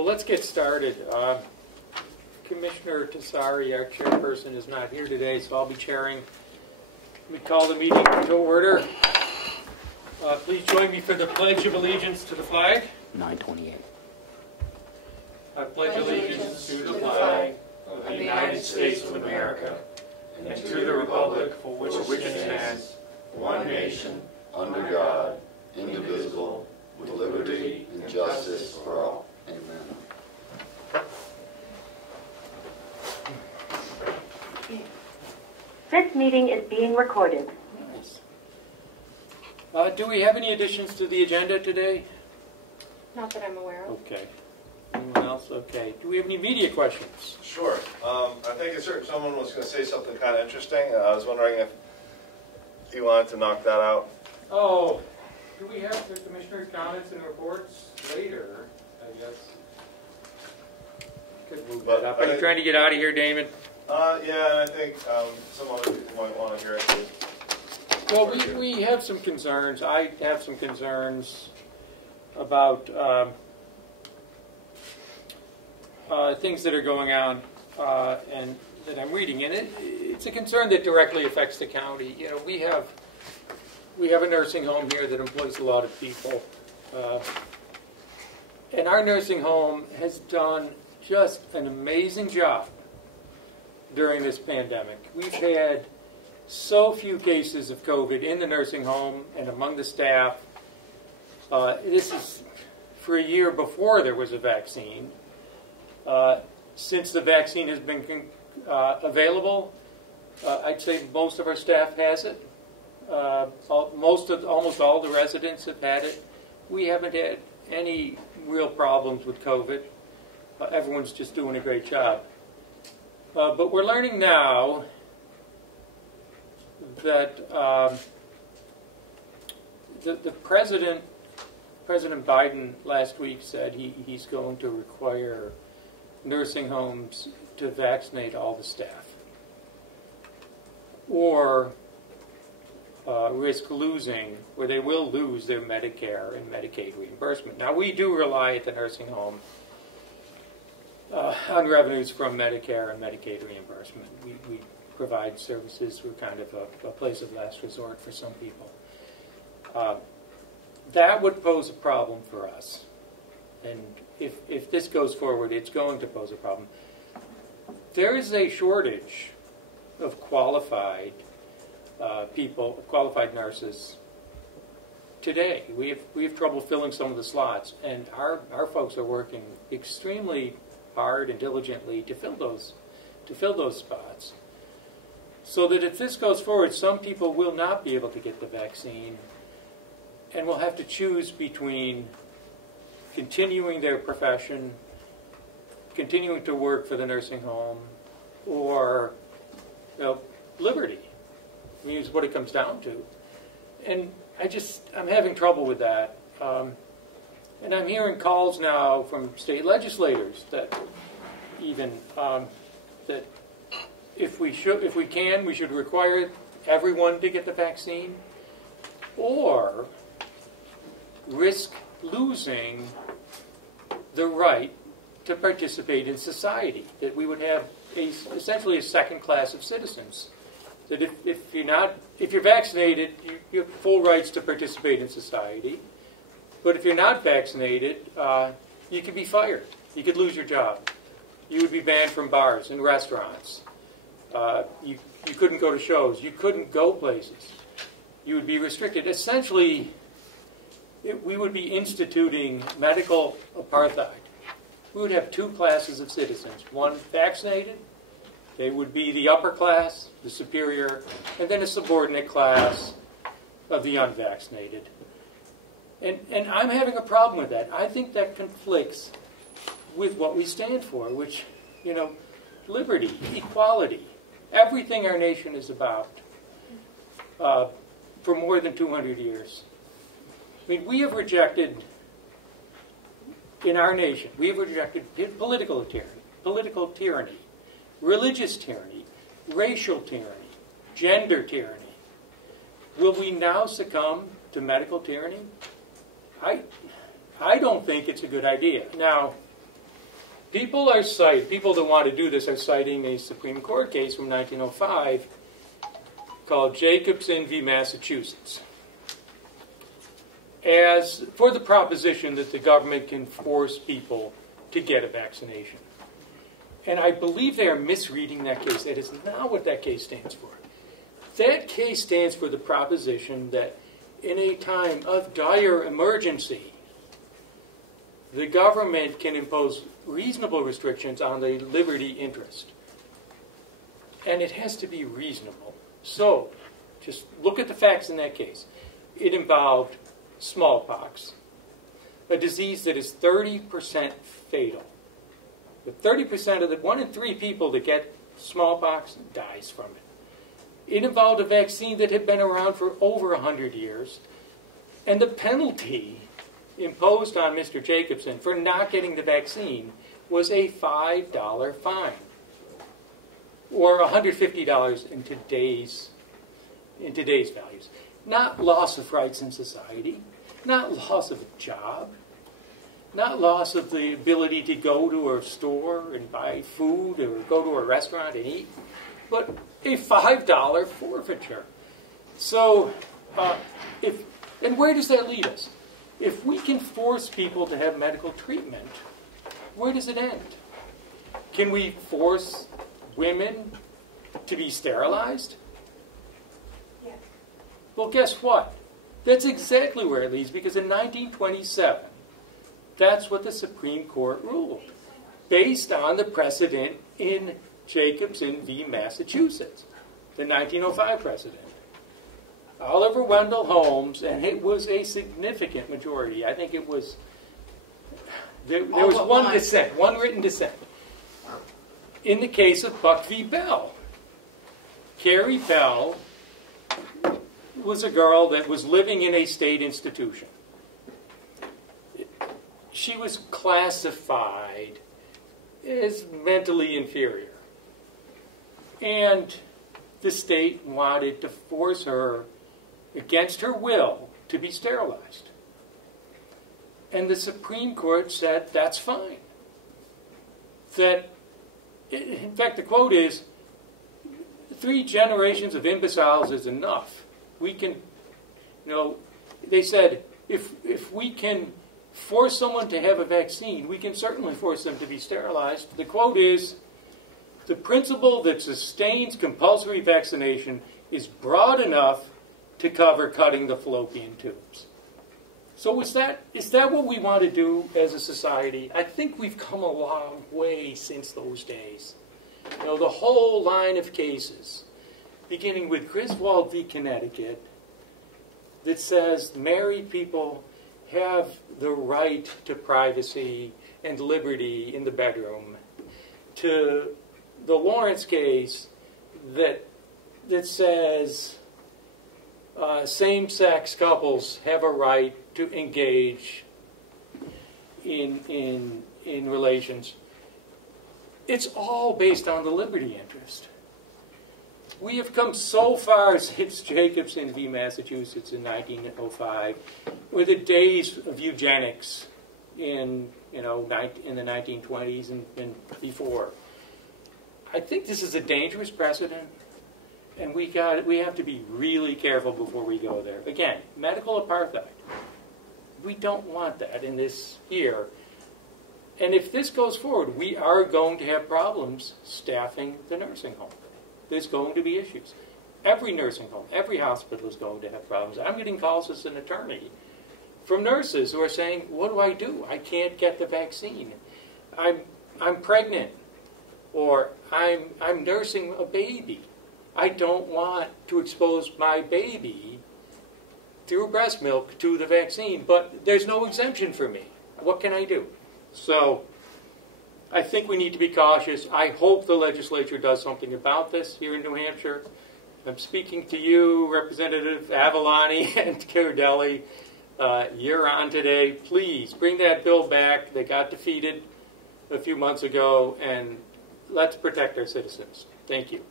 Well, let's get started. Commissioner Tassari, our chairperson, is not here today, so I'll be chairing. We call the meeting to order. Please join me for the Pledge of Allegiance to the flag. 928. I pledge allegiance to the flag of the United States of America and to the republic for which it stands, one nation, under God, indivisible, with liberty and justice for all. Amen. This meeting is being recorded. Nice. Do we have any additions to the agenda today? Not that I'm aware of. Okay. Anyone else? Okay. Do we have any media questions? Sure. I think someone was going to say something kind of interesting. I was wondering if you wanted to knock that out. Oh, do we have the commissioner's comments and reports later, I guess? Could move that up. Are you trying to get out of here, Damon? Yeah, and I think some other people might want to hear it too. Well, we have some concerns. I have some concerns about things that are going on and that I'm reading. And it's a concern that directly affects the county. You know, we have a nursing home here that employs a lot of people. And our nursing home has done just an amazing job during this pandemic. We've had so few cases of COVID in the nursing home and among the staff. This is for a year before there was a vaccine. Since the vaccine has been available, I'd say most of our staff has it. Almost all the residents have had it. We haven't had any real problems with COVID. Everyone's just doing a great job. But we're learning now that the President Biden last week said he's going to require nursing homes to vaccinate all the staff, or risk losing, or they will lose their Medicare and Medicaid reimbursement. Now, we do rely at the nursing home on revenues from Medicare and Medicaid reimbursement. We provide services. We're kind of a place of last resort for some people. That would pose a problem for us. And if this goes forward, it's going to pose a problem. There is a shortage of qualified people, qualified nurses today. We have trouble filling some of the slots, and our folks are working extremely hard and diligently to fill those spots. So that if this goes forward, some people will not be able to get the vaccine and will have to choose between continuing their profession, continuing to work for the nursing home, or liberty. I mean, is what it comes down to. And I'm having trouble with that. And I'm hearing calls now from state legislators that that if we can, we should require everyone to get the vaccine, or risk losing the right to participate in society. That we would have essentially a second class of citizens. That if you're vaccinated, you have full rights to participate in society. But if you're not vaccinated, you could be fired. You could lose your job. You would be banned from bars and restaurants. You couldn't go to shows. You couldn't go places. You would be restricted. Essentially, we would be instituting medical apartheid. We would have two classes of citizens. One vaccinated. They would be the upper class, the superior, and then a subordinate class of the unvaccinated. And I'm having a problem with that. I think that conflicts with what we stand for, which, liberty, equality, everything our nation is about for more than 200 years. I mean, we have rejected, in our nation, we have rejected political tyranny, religious tyranny, racial tyranny, gender tyranny. Will we now succumb to medical tyranny? I don't think it's a good idea. Now, people that want to do this are citing a Supreme Court case from 1905 called Jacobson v. Massachusetts, as for the proposition that the government can force people to get a vaccination. And I believe they are misreading that case. That is not what that case stands for. That case stands for the proposition that in a time of dire emergency, the government can impose reasonable restrictions on the liberty interest. And it has to be reasonable. So, just look at the facts in that case. It involved smallpox, a disease that is 30% fatal. But 30% of the 1 in 3 people that get smallpox dies from it. It involved a vaccine that had been around for over 100 years. And the penalty imposed on Mr. Jacobson for not getting the vaccine was a $5 fine, or $150 in today's values. Not loss of rights in society, not loss of a job, not loss of the ability to go to a store and buy food or go to a restaurant and eat, but a $5 forfeiture. So, and where does that lead us? If we can force people to have medical treatment, where does it end? Can we force women to be sterilized? Yes. Well, guess what? That's exactly where it leads, because in 1927, that's what the Supreme Court ruled, based on the precedent in Jacobson v. Massachusetts, the 1905 precedent. Oliver Wendell Holmes, and it was a significant majority. I think it was, there was one dissent, one written dissent. In the case of Buck v. Bell, Carrie Bell was a girl that was living in a state institution. She was classified as mentally inferior. And the state wanted to force her, against her will, to be sterilized. And the Supreme Court said, that's fine. That, in fact, the quote is, 3 generations of imbeciles is enough. We can, they said, if we can force someone to have a vaccine, we can certainly force them to be sterilized. The quote is, the principle that sustains compulsory vaccination is broad enough to cover cutting the fallopian tubes. So is that what we want to do as a society? I think we've come a long way since those days. The whole line of cases, beginning with Griswold v. Connecticut, that says married people have the right to privacy and liberty in the bedroom, to the Lawrence case that says same-sex couples have a right to engage in relations. It's all based on the liberty interest. We have come so far since Jacobson v. Massachusetts in 1905, with the days of eugenics in the 1920s and before. I think this is a dangerous precedent, and we have to be really careful before we go there. Again, medical apartheid. We don't want that in this year. And if this goes forward, we are going to have problems staffing the nursing home. There's going to be issues. Every nursing home, every hospital is going to have problems. I'm getting calls as an attorney from nurses who are saying, what do? I can't get the vaccine. I'm pregnant, or I'm nursing a baby. I don't want to expose my baby through breast milk to the vaccine, but there's no exemption for me. What can I do? So I think we need to be cautious. I hope the legislature does something about this here in New Hampshire. I'm speaking to you, Representative Avalani and Cardelli. You're on today. Please bring that bill back. They got defeated a few months ago, and let's protect our citizens. Thank you.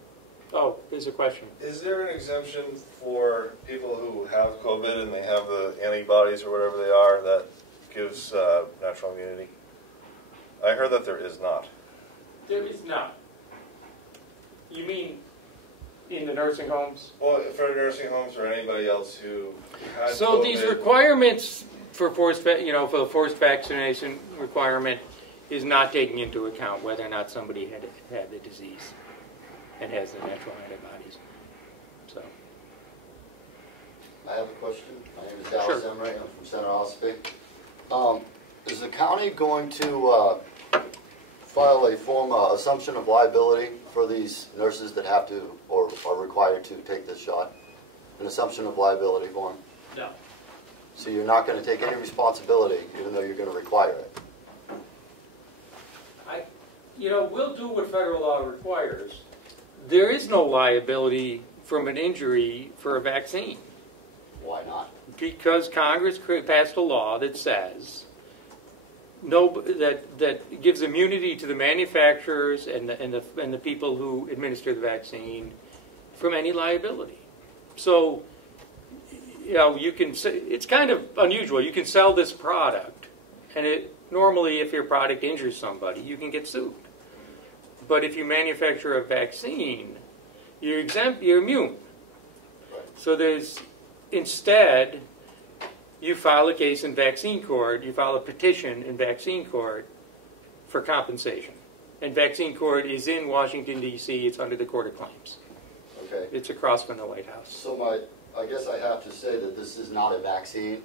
Oh, there's a question. Is there an exemption for people who have COVID and they have the antibodies or whatever they are that gives natural immunity? I heard that there is not. There is not. You mean in the nursing homes? Well, for nursing homes or anybody else who had So COVID. these requirements for for the forced vaccination requirement is not taking into account whether or not somebody had the disease and has the natural antibodies. So. I have a question. My name is Dallas Sure. Emery. I'm from Center Ospey. Is the county going to file a form assumption of liability for these nurses that have to or are required to take this shot? An assumption of liability form? No. So you're not going to take any responsibility even though you're going to require it? We'll do what federal law requires. There is no liability from an injury for a vaccine. Why not? Because Congress passed a law that says that gives immunity to the manufacturers and the people who administer the vaccine from any liability. So, you can. It's kind of unusual. You can sell this product, and normally, if your product injures somebody, you can get sued. But if you manufacture a vaccine, you're exempt. You're immune. So instead, you file a case in vaccine court. You file a petition in vaccine court for compensation. And vaccine court is in Washington, D.C. It's under the Court of Claims. Okay. It's across from the White House. So I guess I have to say that this is not a vaccine.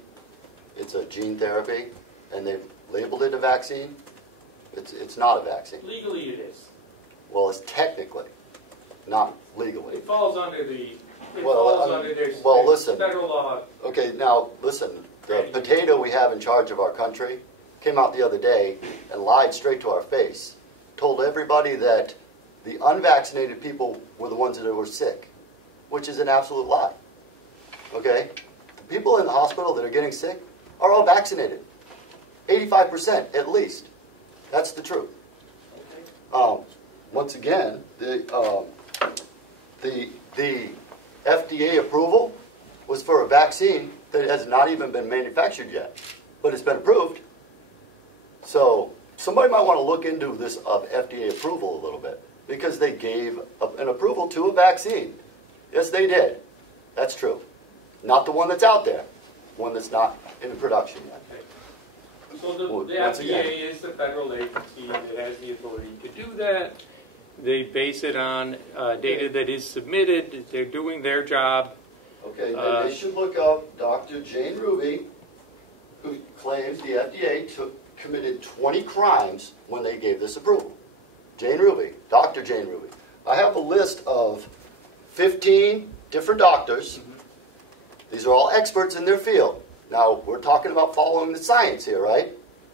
It's a gene therapy, and they've labeled it a vaccine. It's not a vaccine. Legally, it is. Well, it's technically, not legally. It falls under the. Listen. Federal law. Okay, now listen. The potato we have in charge of our country came out the other day and lied straight to our face. Told everybody that the unvaccinated people were the ones that were sick, which is an absolute lie. Okay? The people in the hospital that are getting sick are all vaccinated. 85% at least. That's the truth. Once again, the FDA approval was for a vaccine that has not even been manufactured yet, but it's been approved. So somebody might want to look into this FDA approval a little bit, because they gave an approval to a vaccine. Yes, they did. That's true. Not the one that's out there, one that's not in production yet. So the FDA is the federal agency that has the authority to do that. They base it on data that is submitted. They're doing their job. Okay, they should look up Dr. Jane Ruby, who claims the FDA committed 20 crimes when they gave this approval. Jane Ruby, Dr. Jane Ruby. I have a list of 15 different doctors. These are all experts in their field. Now, we're talking about following the science here, right?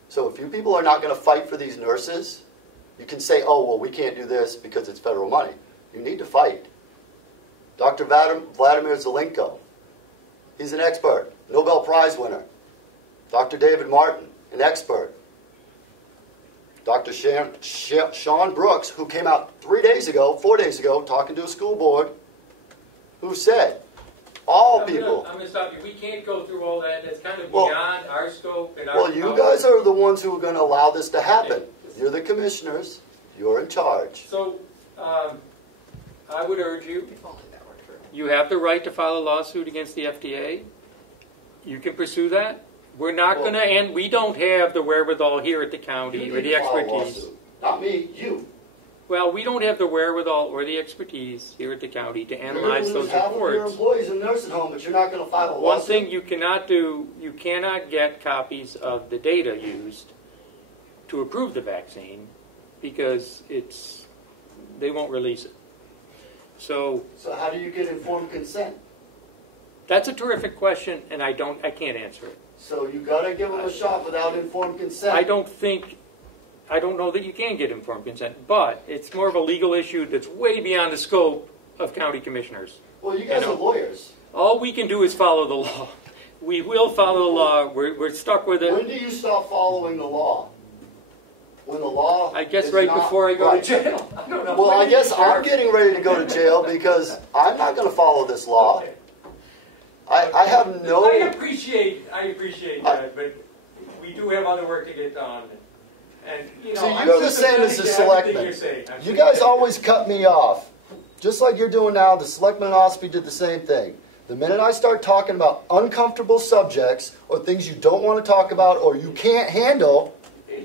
So if you people are not going to fight for these nurses, you can say, oh, well, we can't do this because it's federal money. You need to fight. Dr. Vladimir Zelenko, he's an expert, Nobel Prize winner. Dr. David Martin, an expert. Dr. Sean Brooks, who came out 4 days ago, talking to a school board, who said, all people... I'm going to stop you. We can't go through all that. That's kind of beyond our scope. And well, you guys are the ones who are going to allow this to happen. You're the commissioners. You're in charge. So, I would urge you, you have the right to file a lawsuit against the FDA. You can pursue that. We're not going to, and we don't have the wherewithal here at the county or the expertise. Not me, you. Well, we don't have the wherewithal or the expertise here at the county to analyze those half of your reports. employees in nursing home, but you're not going to file a lawsuit. One thing you cannot do, you cannot get copies of the data used to approve the vaccine because they won't release it. So how do you get informed consent? That's a terrific question, and I can't answer it. So you got to give them a shot without informed consent. I don't know that you can get informed consent, but it's more of a legal issue that's way beyond the scope of county commissioners. Well, you guys are lawyers. All we can do is follow the law. We will follow the law. We're stuck with it. When do you stop following the law? When the law I guess is right not before I go right. to jail. I don't know. Well, I guess I'm getting ready to go to jail because I'm not going to follow this law. Okay. I have no... I appreciate that, but we do have other work to get done. And, you know, See, I'm you're the same as sympathetic the to everything selectmen. you're saying. I'm You guys sympathetic. always cut me off. Just like you're doing now, the selectmen in Ospey did the same thing. The minute I start talking about uncomfortable subjects or things you don't want to talk about or you can't handle,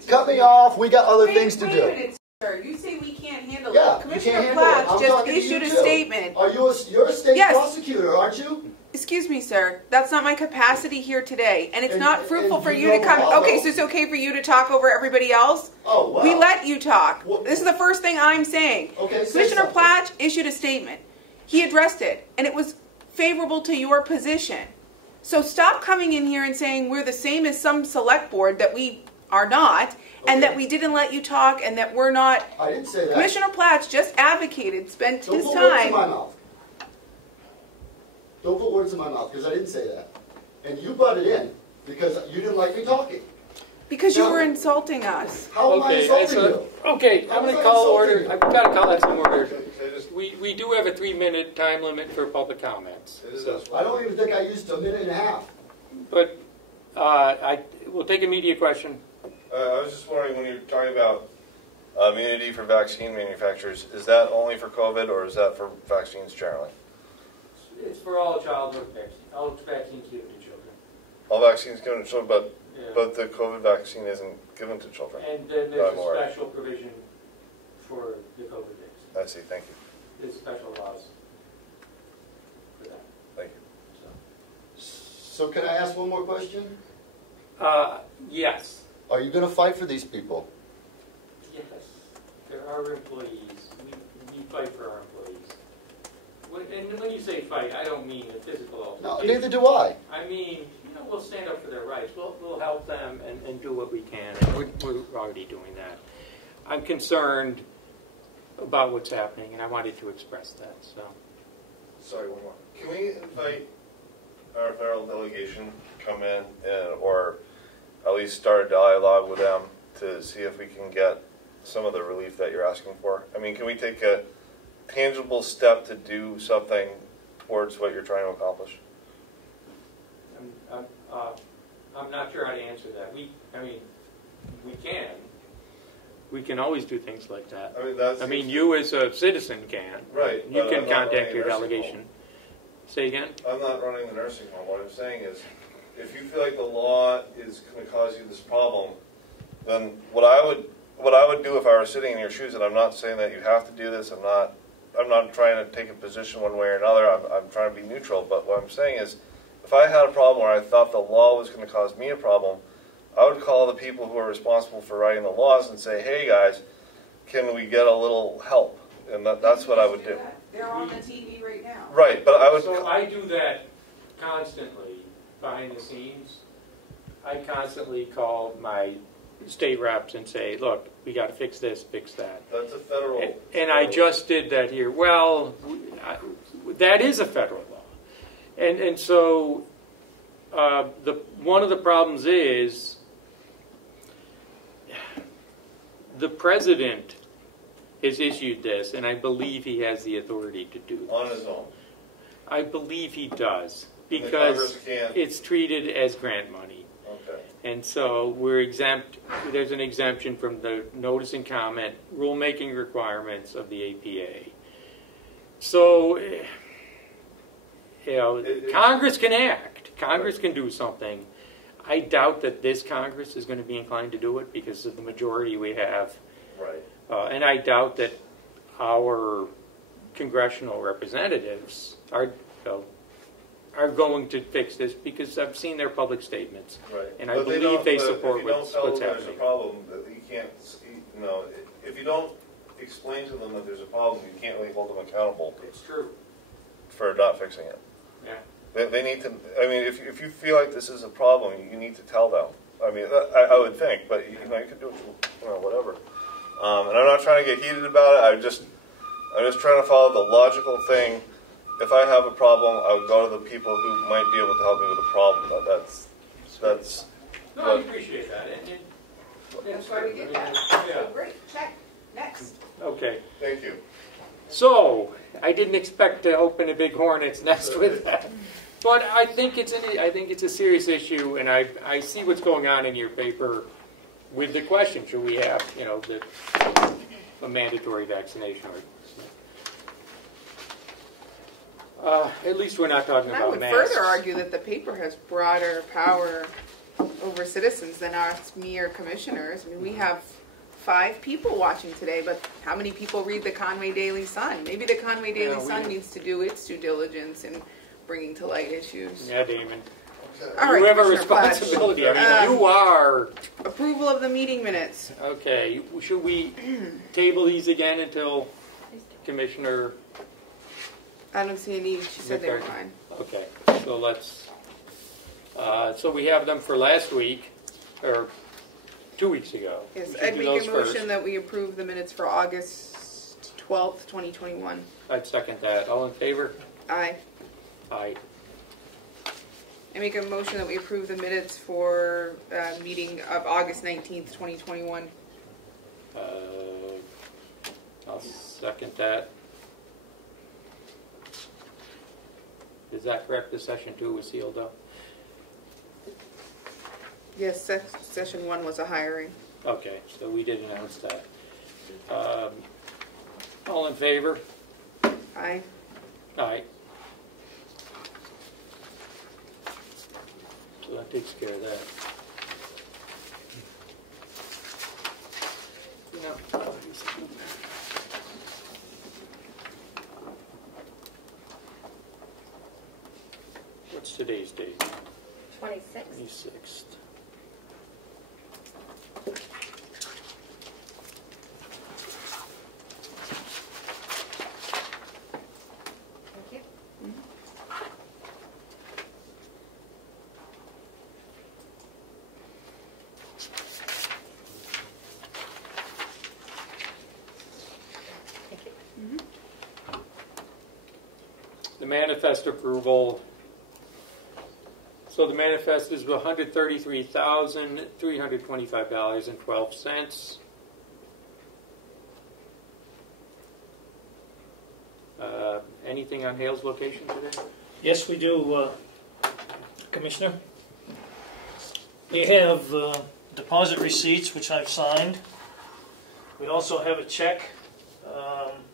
cut me off. We got other things to Wait do. a minute, sir. You say we can't handle Yeah, it. you Commissioner can't handle it. Platts I'm just talking to you issued a too. statement. Are you you're a state Yes. prosecutor, aren't you? Excuse me, sir. That's not my capacity here today, and it's And- not fruitful and for you you to know come. how, Okay, though? so it's okay for you to talk over everybody else. Oh, wow. We let you talk. What- This is the first thing I'm saying. Okay, say Commissioner something. Platts issued a statement. He addressed it, and it was favorable to your position. So stop coming in here and saying we're the same as some select board that we are not, and Okay. that we didn't let you talk, and that we're not. I didn't say that. Commissioner Platts just advocated, spent Don't his put words in my time. mouth. Don't put words in my mouth, because I didn't say that. And you butted in because you didn't like me talking. Because you No. were insulting us. How am I insulting you? Okay, How I'm was going to I call insulting order. you? I've got to call that some order. So just, We do have a 3-minute time limit for public comments. it is So- this I don't even think I used a minute and a half. But we'll take a media question. I was just wondering, when you're talking about immunity for vaccine manufacturers, is that only for COVID or is that for vaccines generally? It's for all childhood vaccines, all vaccines given to children. All vaccines given to children, Yeah. but the COVID vaccine isn't given to children. And then No, there's I'm a aware. special provision for the COVID vaccine. I see, thank you. There's special laws for that. Thank you. So can I ask one more question? Yes. Are you going to fight for these people? Yes. They're our employees. We fight for our employees. And when you say fight, I don't mean a physical No, altercation. neither do I. I mean, we'll stand up for their rights. We'll help them and do what we can. And we're already doing that. I'm concerned about what's happening, and I wanted to express that. So, Sorry, one more. Can we invite our federal delegation to come in or at least start a dialogue with them to see if we can get some of the relief that you're asking for? I mean, can we take a tangible step to do something towards what you're trying to accomplish? I'm not sure how to answer that. We can. We can always do things like that. I mean, you as a citizen can. Right, You but can I'm not contact running a your nursing delegation. home. Say again? I'm not running the nursing home. What I'm saying is, if you feel like the law is going to cause you this problem, then what I would do if I were sitting in your shoes, and I'm not saying that you have to do this. I'm not trying to take a position one way or another. I'm trying to be neutral. But what I'm saying is, if I had a problem where I thought the law was going to cause me a problem, I would call the people who are responsible for writing the laws and say, hey guys, can we get a little help? And that's what I would do. They're on the TV right now. Right, but I would. So I do that constantly behind the scenes. I constantly call my state reps and say, look, we got to fix this, fix that. That's a federal. And I just did that here. Well, that is a federal law. And so one of the problems is the president has issued this, and I believe he has the authority to do this. On his own. I believe he does, And the because Congress can't. it's treated as grant money. Okay. And so we're exempt, there's an exemption from the notice and comment rulemaking requirements of the APA. So, Congress can act. Congress can do something. I doubt that this Congress is going to be inclined to do it because of the majority we have. Right. And I doubt that our congressional representatives are going to fix this, because I've seen their public statements. Right. And I But believe they but support if you don't what's tell them happening. there's a problem, that you can't, if you don't explain to them that there's a problem, you can't really hold them accountable It's true. for not fixing it. Yeah. They need to, I mean, if you feel like this is a problem, you need to tell them. I mean, I would think, but you could do it, whatever. And I'm not trying to get heated about it. I'm just trying to follow the logical thing. If I have a problem, I would go to the people who might be able to help me with the problem. That's. No, I appreciate that. That's why we did that. Yeah. So great. Check. Next. Okay. Thank you. So I didn't expect to open a big hornet's nest with that, but I think it's a serious issue, and I see what's going on in your paper, with the question, should we have, a mandatory vaccination or at least we're not talking And I about would masks. further argue that the paper has broader power over citizens than us mere commissioners. I mean, we have 5 people watching today, but how many people read the Conway Daily Sun? Maybe the Conway Daily Sun needs to do its due diligence in bringing to light issues. Yeah, Damon. All right, You have a Commissioner Platt. responsibility. I mean, you are. Approval of the meeting minutes. Okay, should we table these again until Commissioner? I don't see any. She said they were McCarthy. fine. Okay, so let's. So we have them for last week, or 2 weeks ago. Yes, We should I'd do make those a first. motion that we approve the minutes for August 12th, 2021. I'd second that. All in favor? Aye. Aye. I make a motion that we approve the minutes for meeting of August 19th, 2021. I'll second that. Is that correct? The session 2 was sealed up? Yes, session 1 was a hiring. Okay, so we did announce that. All in favor? Aye. Aye. So that takes care of that. What's today's date? 26. 26th. Thank you. Thank you. The manifest approval. So the manifest is $133,325.12. Anything on Hale's location today? Yes, we do, Commissioner. We have deposit receipts, which I've signed. We also have a check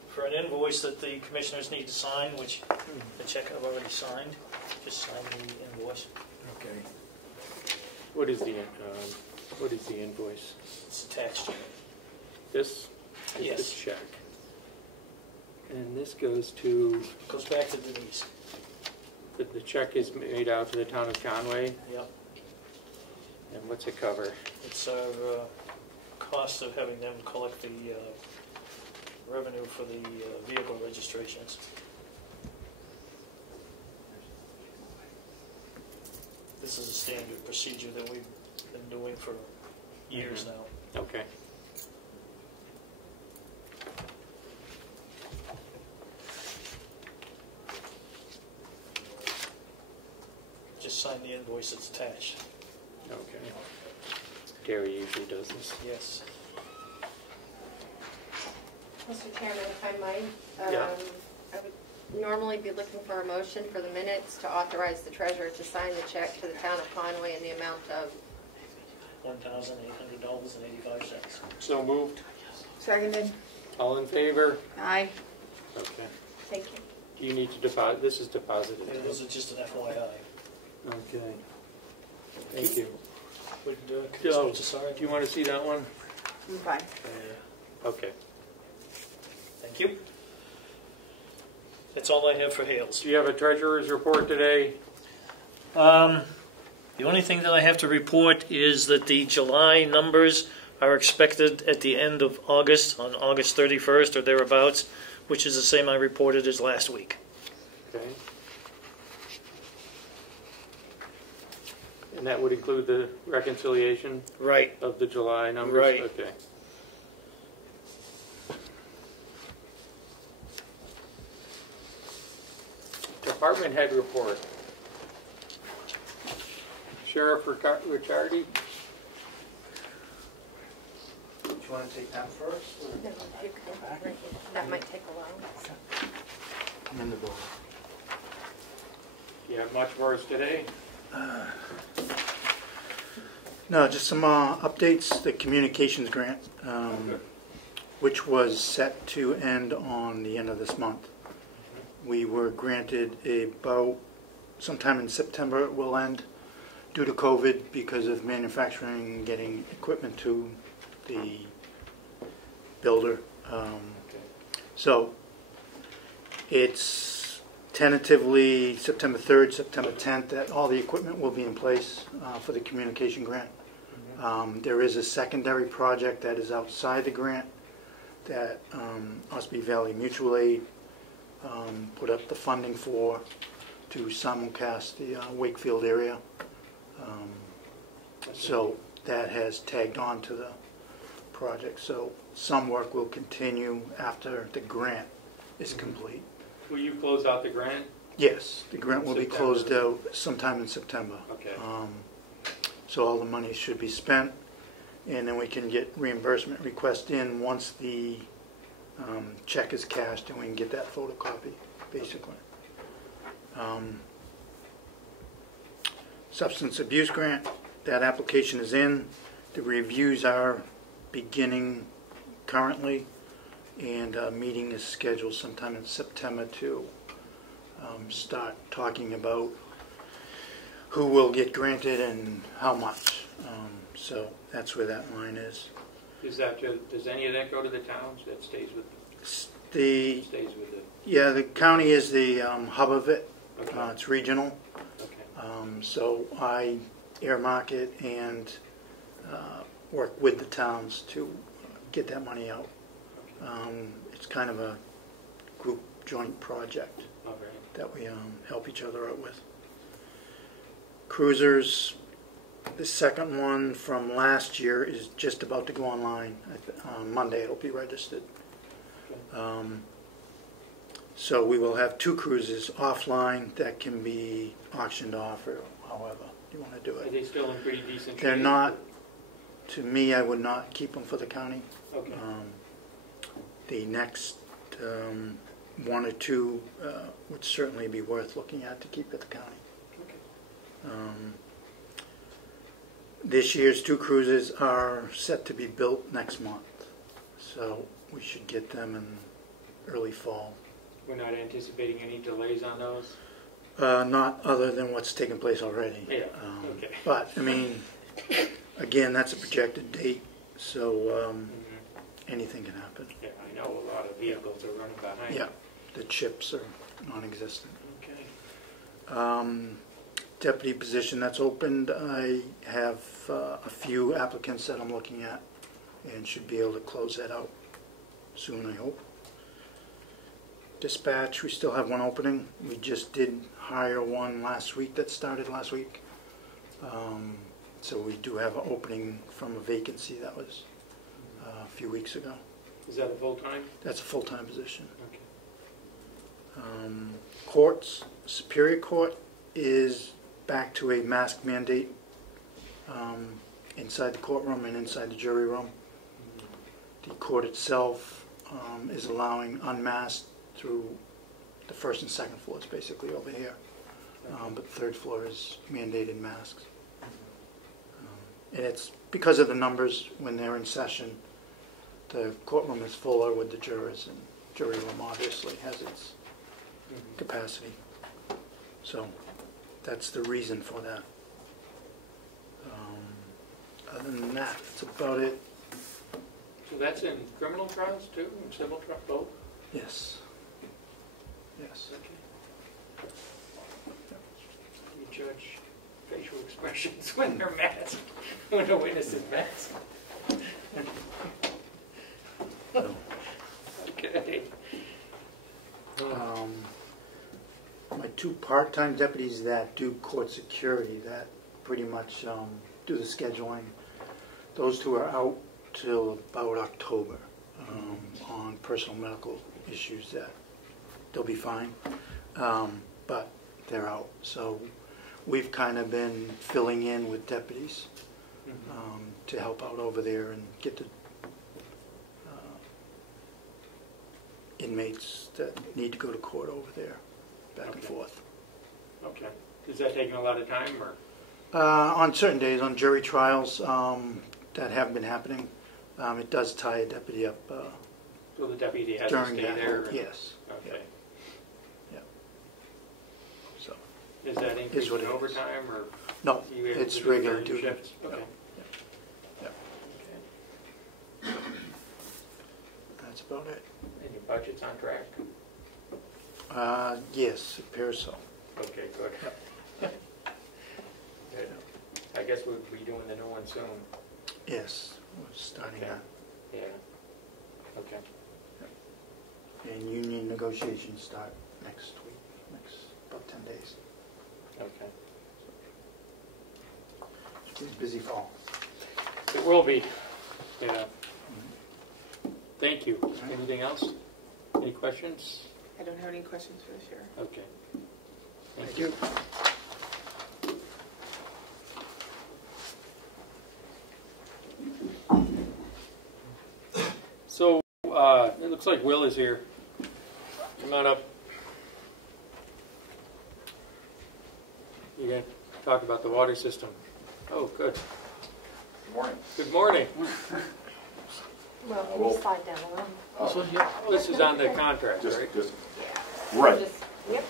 for an invoice that the commissioners need to sign, which the check I've already signed. Just sign the invoice. Okay. What is the invoice? It's attached. This is Yes. the check. And this goes to, It goes back to Denise. the check is made out to the town of Conway. Yep. And what's it cover? It's our cost of having them collect the revenue for the vehicle registrations. This is a standard procedure that we've been doing for years now. Okay. Just sign the invoice that's attached. Okay. Gary usually does this. Yes. Mr. Chairman, if I might, Yeah. I would normally be looking for a motion for the minutes to authorize the treasurer to sign the check to the town of Conway in the amount of $1,800.85. So moved. Seconded. All in favor? Aye. Okay. Thank you. Do you need to deposit? This is deposited. Yeah, those are just an FYI. Okay. Thank you. Would Joe, Commissioner Cesare, do you want to see that one? I'm fine. Okay. Thank you. That's all I have for Hales. Do you have a treasurer's report today? The only thing that I have to report is that the July numbers are expected at the end of August, on August 31st or thereabouts, which is the same I reported as last week. Okay. And that would include the reconciliation Right. of the July numbers? Right. Okay. Department head report. Sheriff Ricciardi? Do you want to take that first? No, you can, that might take a while. I'm in the building. Do you have much for us today? No, just some updates. The communications grant, which was set to end on the end of this month. We were granted about sometime in September it will end due to COVID because of manufacturing getting equipment to the builder. So it's tentatively September 3rd, September 10th that all the equipment will be in place for the communication grant. There is a secondary project that is outside the grant that Osprey Valley Mutual Aid put up the funding for to simulcast the Wakefield area. So that has tagged on to the project. So some work will continue after the grant is complete. Will you close out the grant? Yes, the grant will be September. closed out sometime in September. Okay. So all the money should be spent, and then we can get reimbursement request in once the check is cashed, and we can get that photocopy, basically. Substance abuse grant, that application is in. The reviews are beginning currently, and a meeting is scheduled sometime in September to start talking about who will get granted and how much. So that's where that line is. Is that does any of that go to the towns? That stays with The stays with the. Yeah, the county is the hub of it. Okay. It's regional. Okay. So I earmark it and work with the towns to get that money out. It's kind of a group joint project All right. that we help each other out with. Cruisers, the second one from last year is just about to go online. Monday it'll be registered. So we will have 2 cruises offline that can be auctioned off or however you want to do Are it. they still in pretty decent shape? They're not, to me, I would not keep them for the county. Okay. The next 1 or 2 would certainly be worth looking at to keep at the county. Okay. This year's 2 cruises are set to be built next month, so we should get them in early fall. We're not anticipating any delays on those? Not other than what's taken place already. Yeah, okay. But, I mean, again, that's a projected date, so anything can happen. Yeah, I know a lot of vehicles are running behind. Yeah, the chips are non-existent. Okay. Deputy position that's opened, I have a few applicants that I'm looking at and should be able to close that out soon, I hope. Dispatch, we still have 1 opening. We just did hire 1 last week that started last week. So we do have an opening from a vacancy that was a few weeks ago. Is that a full-time? That's a full-time position. Okay. Courts, Superior Court is back to a mask mandate inside the courtroom and inside the jury room. The court itself is allowing unmasked through the 1st and 2nd floors, basically over here. But the 3rd floor is mandated masks. And it's because of the numbers when they're in session. The courtroom is fuller with the jurors, and jury room obviously has its capacity. So that's the reason for that. Other than that, that's about it. So that's in criminal trials too, and civil trials, both? Yes. Yes. Okay. You judge facial expressions when they're masked, when a witness is masked. Okay. My 2 part-time deputies that do court security, that pretty much do the scheduling, those 2 are out till about October on personal medical issues that they'll be fine, but they're out. So we've kind of been filling in with deputies to help out over there and get the inmates that need to go to court over there back and forth. Okay. Is that taking a lot of time, or? On certain days, on jury trials that have been happening, it does tie a deputy up So the deputy has to during stay that. there? Yes. Okay. Yeah. So. Is that increase what in it is. overtime, or? No, you able it's to do regular 30 duty. shifts? Okay. Yeah. Okay. That's about it. And your budget's on track? Yes, it appears so. Okay, good. Good. I guess we'll be doing the new one soon. Yes, we're starting Okay. that. Yeah. Okay. And union negotiations start next week, next about 10 days. Okay. It's been a busy fall. It will be. Yeah. Thank you. Anything else? Any questions? I don't have any questions for the sheriff. Okay. Thank you. So, it looks like Will is here. Come on up. You're going to talk about the water system. Oh, good. Good morning. Good morning. Well, can you slide down a little? This one, yeah. This is on the contract, right? Right. Yep.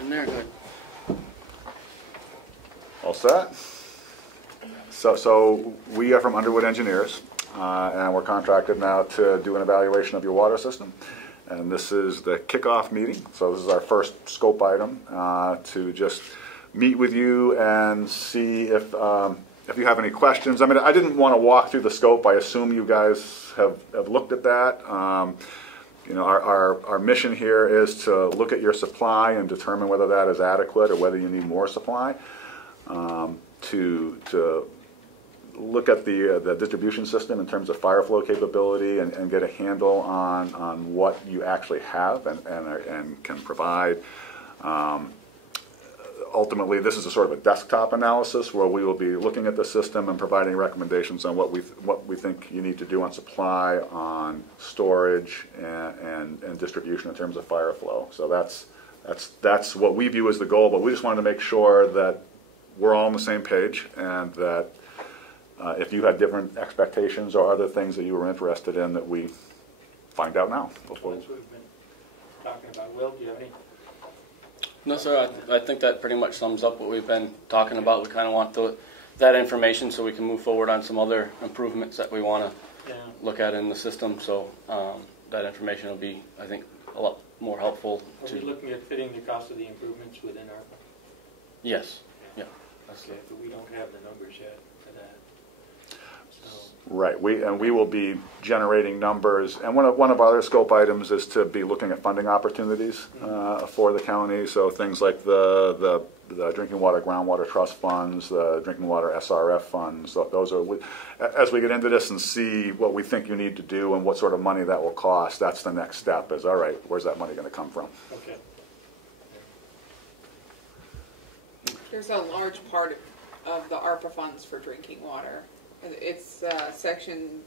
In there, good. All set? So we are from Underwood Engineers, and we're contracted now to do an evaluation of your water system. And this is the kickoff meeting. So this is our first scope item to just meet with you and see if you have any questions. I mean, I didn't want to walk through the scope. I assume you guys have looked at that. You know, our mission here is to look at your supply and determine whether that is adequate or whether you need more supply. To look at the distribution system in terms of fire flow capability and get a handle on what you actually have and can provide. Ultimately, this is a sort of a desktop analysis where we will be looking at the system and providing recommendations on what we think you need to do on supply, on storage, and distribution in terms of fire flow. So that's what we view as the goal. But we just wanted to make sure that we're all on the same page, and that if you had different expectations or other things that you were interested in, that we find out now. That's what we've been talking about. Will, do you have any? No, sir. I think that pretty much sums up what we've been talking about. We kind of want that information so we can move forward on some other improvements that we want to look at in the system. So that information will be, I think, a lot more helpful. Are we looking at fitting the cost of the improvements within our? Yes. Yeah. Okay, but we don't have the numbers yet for that. So. Right. We will be generating numbers, and one of our other scope items is to be looking at funding opportunities for the county. So things like the drinking water groundwater trust funds, the drinking water SRF funds. Those are, as we get into this and see what we think you need to do and what sort of money that will cost. That's the next step. Is all right. Where's that money going to come from? Okay. There's a large part of the ARPA funds for drinking water. It's section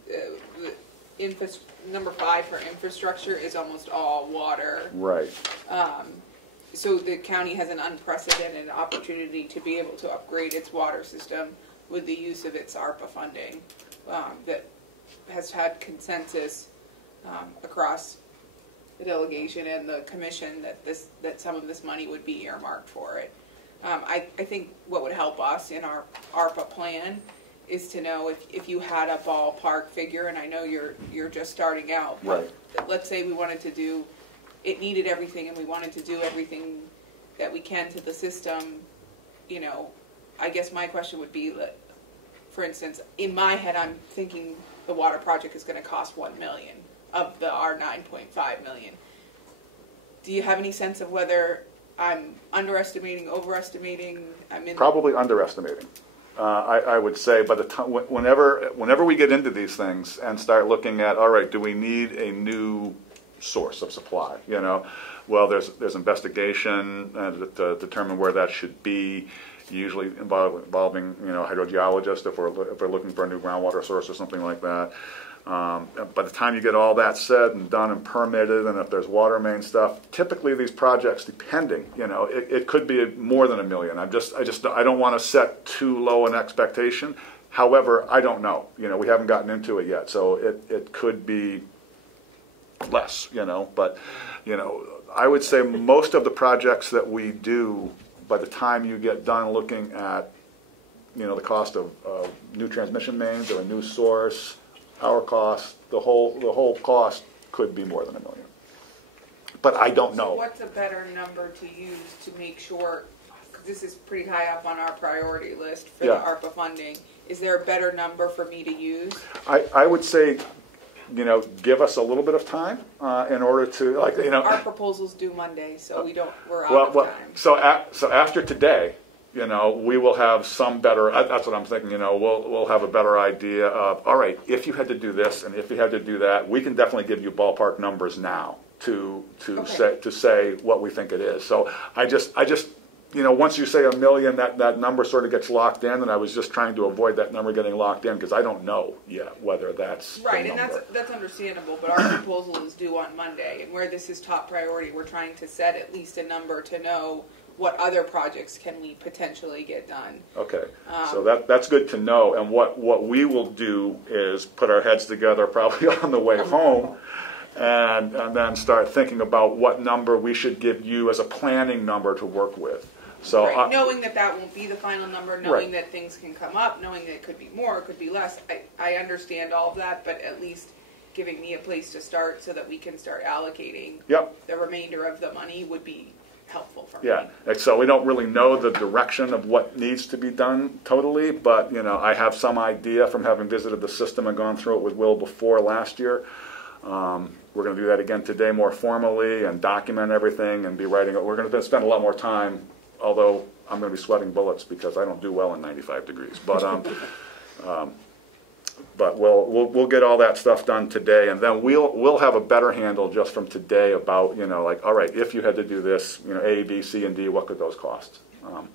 number 5 for infrastructure is almost all water. Right. So the county has an unprecedented opportunity to be able to upgrade its water system with the use of its ARPA funding that has had consensus across the delegation and the commission that some of this money would be earmarked for it. I think what would help us in our ARPA plan is to know if you had a ballpark figure, and I know you're just starting out, but right. Let's say we wanted to do, it needed everything and we wanted to do everything that we can to the system, you know, I guess my question would be, for instance, in my head I'm thinking the water project is going to cost $1 million of our $9.5 million. Do you have any sense of whether I'm underestimating, overestimating? Probably underestimating. I would say by the time, whenever we get into these things and start looking at, all right, do we need a new source of supply? You know, well, there's investigation to determine where that should be. usually involving hydrogeologist if we're looking for a new groundwater source or something like that. By the time you get all that said and done and permitted, and if there's water main stuff, typically these projects, depending, it could be more than $1 million. I don't want to set too low an expectation. However, I don't know. We haven't gotten into it yet, so it could be less. But I would say most of the projects that we do, by the time you get done looking at the cost of new transmission mains or a new source, our cost, the whole cost could be more than $1 million. But I don't know. So what's a better number to use to make sure, because this is pretty high up on our priority list for the ARPA funding, is there a better number for me to use? I would say, give us a little bit of time in order to, Our proposals due Monday, so we're out of time. So after today, we will have some better, that's what I'm thinking, we'll have a better idea of, all right, if you had to do this and if you had to do that, we can definitely give you ballpark numbers now to say what we think it is. So I just once you say $1 million, that number sort of gets locked in, and I was just trying to avoid that number getting locked in because I don't know yet whether that's right, the and number. that's understandable. But our proposal is due on Monday, and where this is top priority, we're trying to set at least a number to know what other projects can we potentially get done. Okay, so that's good to know. And what we will do is put our heads together probably on the way home, and then start thinking about what number we should give you as a planning number to work with. So right. Knowing that won't be the final number, knowing that things can come up, knowing that it could be more, it could be less. I understand all of that, but at least giving me a place to start so that we can start allocating the remainder of the money would be helpful for me. Yeah, so we don't really know the direction of what needs to be done totally, but I have some idea from having visited the system and gone through it with Will before last year. We're going to do that again today more formally and document everything and be writing it. We're going to spend a lot more time, although I'm going to be sweating bullets because I don't do well in 95 degrees. But but we'll get all that stuff done today, and then we'll have a better handle just from today about all right, if you had to do this, A, B, C, and D, what could those cost? What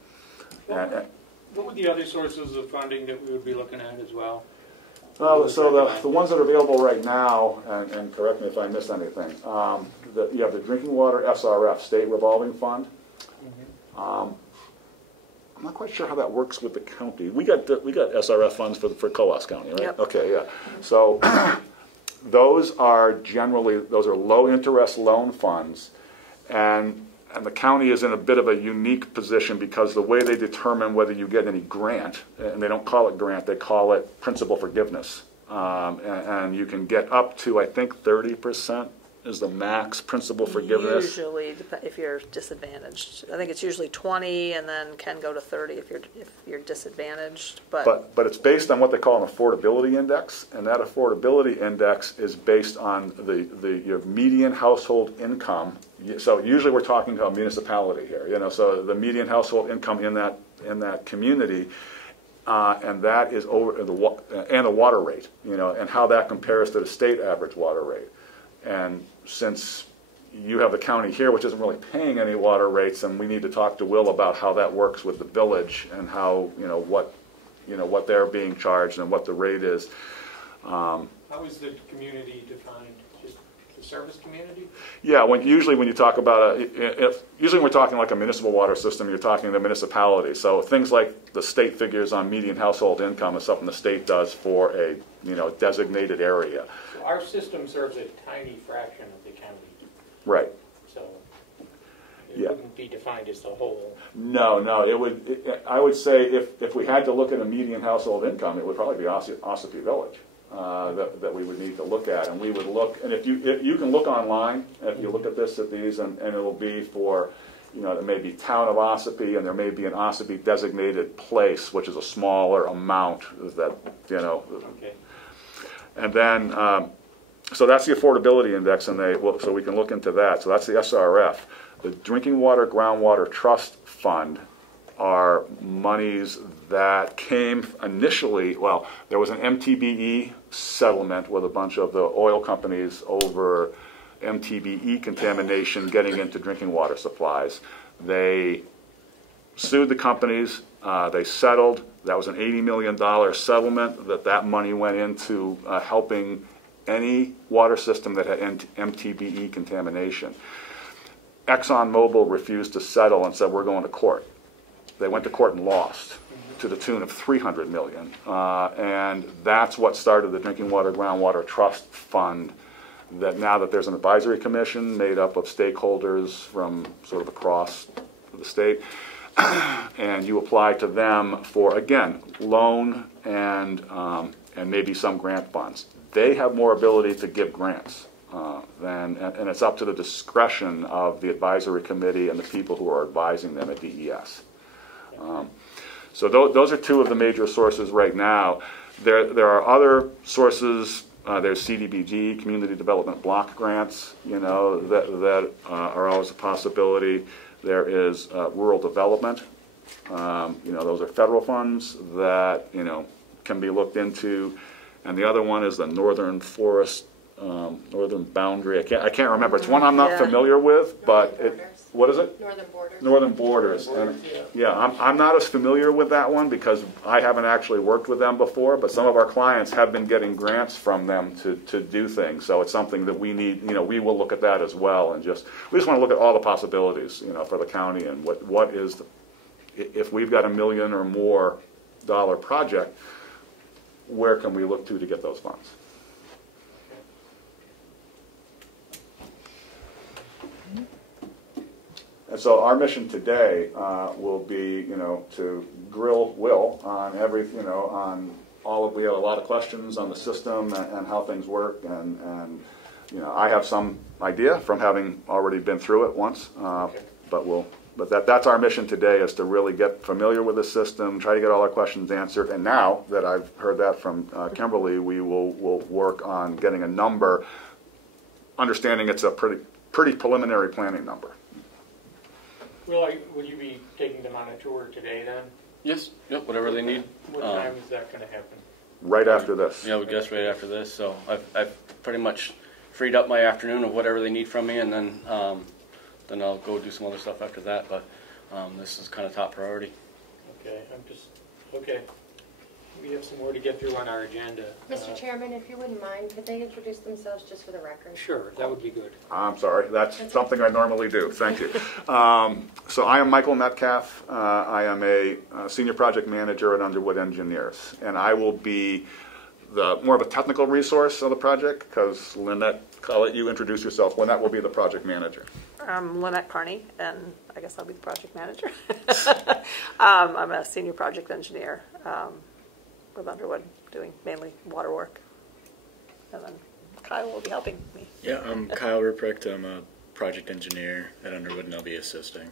would the other sources of funding that we would be looking at as well? So the ones that are available right now, and correct me if I miss anything, you have the Drinking Water SRF, State Revolving Fund. I'm not quite sure how that works with the county. We got SRF funds for Coas County, right? Yep. Okay, yeah. So those are low interest loan funds, and the county is in a bit of a unique position because the way they determine whether you get any grant, and they don't call it grant, they call it principal forgiveness, and you can get up to, I think, 30% is the max principal forgiveness. Usually, if you're disadvantaged, I think it's usually 20, and then can go to 30 if you're disadvantaged. But it's based on what they call an affordability index, and that affordability index is based on your median household income. So usually we're talking about municipality here, so the median household income in that community, and that is over and the water rate, and how that compares to the state average water rate. And since you have the county here, which isn't really paying any water rates, and we need to talk to Will about how that works with the village and how what they're being charged and what the rate is. How is the community defined? Just the service community? Yeah, usually when you talk about usually when we're talking like a municipal water system, you're talking the municipality. So things like the state figures on median household income is something the state does for a designated area. So our system serves a tiny fraction of the county. Right. So it wouldn't be defined as the whole. No, it would. I would say if we had to look at a median household income, it would probably be Ossipee Village that we would need to look at, and we would look. And if you can look online, if you look at these, and it'll be for, there may be town of Ossipee, and there may be an Ossipee designated place, which is a smaller amount that Okay. And then, so that's the affordability index, and so we can look into that. So that's the SRF. The Drinking Water Groundwater Trust Fund are monies that came initially, there was an MTBE settlement with a bunch of the oil companies over MTBE contamination getting into drinking water supplies. They sued the companies, They settled. That was an $80 million settlement. That money went into helping any water system that had MTBE contamination. ExxonMobil refused to settle and said, we're going to court. They went to court and lost to the tune of $300 million. And that's what started the Drinking Water Groundwater Trust Fund, that now that there's an advisory commission made up of stakeholders from sort of across the state, and you apply to them for, again, loan and maybe some grant funds. They have more ability to give grants and it's up to the discretion of the advisory committee and the people who are advising them at DES. So those are two of the major sources right now. There are other sources. There's CDBG, Community Development Block Grants, that are always a possibility. There is rural development. Those are federal funds that, can be looked into. And the other one is the Northern Forest, Northern Boundary. I can't remember. It's one I'm not familiar with, but what is it? Northern Borders. Northern Borders. And, I'm not as familiar with that one because I haven't actually worked with them before, but some of our clients have been getting grants from them to do things. So it's something that we need, we will look at that as well, and we just want to look at all the possibilities, for the county, and what is if we've got $1 million or more project, where can we look to get those funds? And so our mission today will be, to grill Will on on all of. We have a lot of questions on the system and how things work, and I have some idea from having already been through it once. But that's our mission today, is to really get familiar with the system, try to get all our questions answered. And now that I've heard that from Kimberly, we'll work on getting a number, understanding it's a pretty preliminary planning number. Will you be taking them on a tour today then? Yes. Yep. Whatever they need. What time is that going to happen? Right after this. Yeah, we guess right after this. So I've pretty much freed up my afternoon of whatever they need from me, and then I'll go do some other stuff after that. But this is kind of top priority. Okay. Okay. We have some more to get through on our agenda. Mr. Chairman, if you wouldn't mind, could they introduce themselves just for the record? Sure, that would be good. I'm sorry, that's something I normally do. Thank you. So I am Michael Metcalf. I am a senior project manager at Underwood Engineers, and I will be more of a technical resource of the project, because Lynette, I'll let you introduce yourself. Lynette will be the project manager. I'm Lynette Carney, and I guess I'll be the project manager. I'm a senior project engineer with Underwood, doing mainly water work. And then Kyle will be helping me. Yeah, I'm Kyle Ruprecht. I'm a project engineer at Underwood, and I'll be assisting.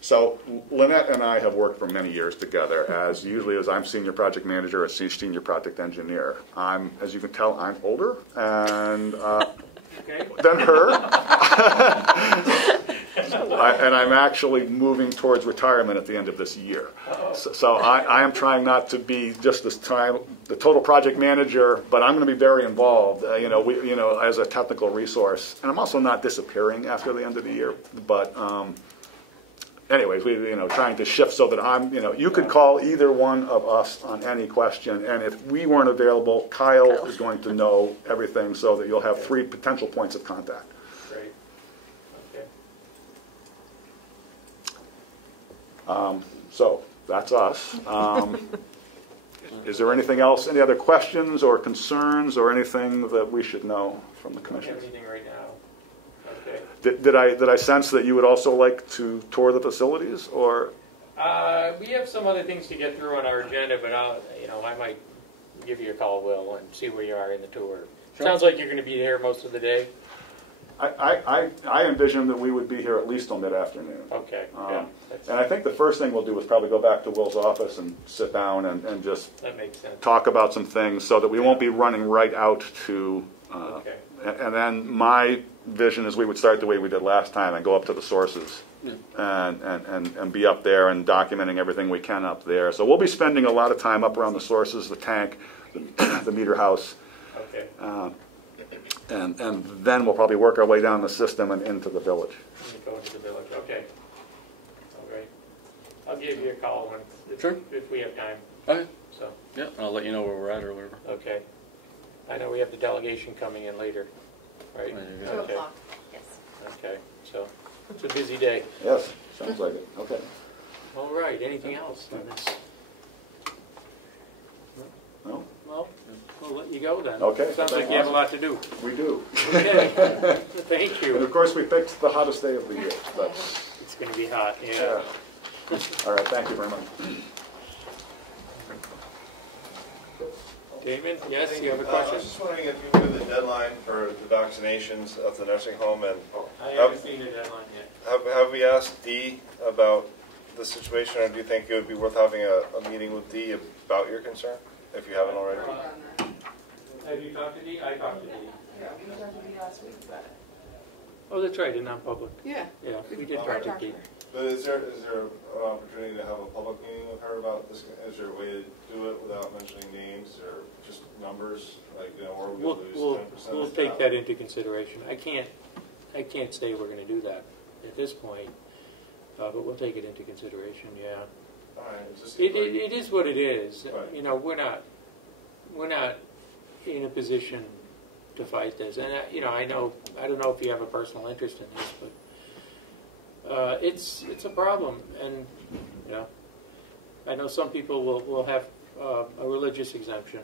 So Lynette and I have worked for many years together, as I'm senior project manager or senior project engineer. As you can tell, I'm older and than her. And I'm actually moving towards retirement at the end of this year. So I am trying not to be just the total project manager, but I'm going to be very involved, as a technical resource. And I'm also not disappearing after the end of the year. But anyways, we trying to shift so that I'm, you could call either one of us on any question. And if we weren't available, Kyle is going to know everything, so that you'll have 3 potential points of contact. Great. Okay. So that's us. Is there anything else, any other questions or concerns or anything that we should know from the commission? I don't have anything right now. Okay. Did I sense that you would also like to tour the facilities, or? We have some other things to get through on our agenda, but I might give you a call, Will, and see where you are in the tour. Sure. Sounds like you're going to be here most of the day. I envision that we would be here at least till mid-afternoon. Okay. And I think the first thing we'll do is probably go back to Will's office and sit down and just that makes sense. Talk about some things, so that we won't be running right out to. Okay. And then my vision is we would start the way we did last time and go up to the sources, and be up there and documenting everything we can up there. So we'll be spending a lot of time up around the sources, the tank, the meter house. Okay. And then we'll probably work our way down the system and into the village. Go into the village. Okay. All right. I'll give you a call Sure. if we have time. Okay. So, Yeah, I'll let you know where we're at or whatever. okay. I know we have the delegation coming in later, right? There you 2 go. Okay. o'clock, yes. Okay, so it's a busy day. Yes, sounds like it. Okay. All right, anything else on this? No? Well, we'll let you go then. Okay. Sounds like you have a lot to do. We do. Okay, thank And of you. course, we picked the hottest day of the year. That's, It's going to be hot, yeah. yeah. All right, thank you very much. Damon, yes, you have a I question? was just wondering if you knew the deadline for the vaccinations at the nursing home, and I haven't seen the deadline yet. have we asked Dee about the situation, or do you think it would be worth having a meeting with Dee about your concern, if you haven't already? Have you talked to Dee? I talked to Dee. Yeah, we talked to Dee last week about it. Oh, that's right, in non-public. Yeah. Yeah, we did Oh, talk to talked to Dee. her. But is there an opportunity to have a public meeting with her about this? Is there a way to do it without mentioning names or just numbers, like, you know, or we We'll, lose we'll, 10% we'll of take staff? that into consideration. I can't say we're going to do that at this point, but we'll take it into consideration, yeah. All right, it's just It is what it is. Right. You know, we're not in a position to fight this. And you know, I don't know if you have a personal interest in this, but it's a problem. And you know, I know some people will have a religious exemption,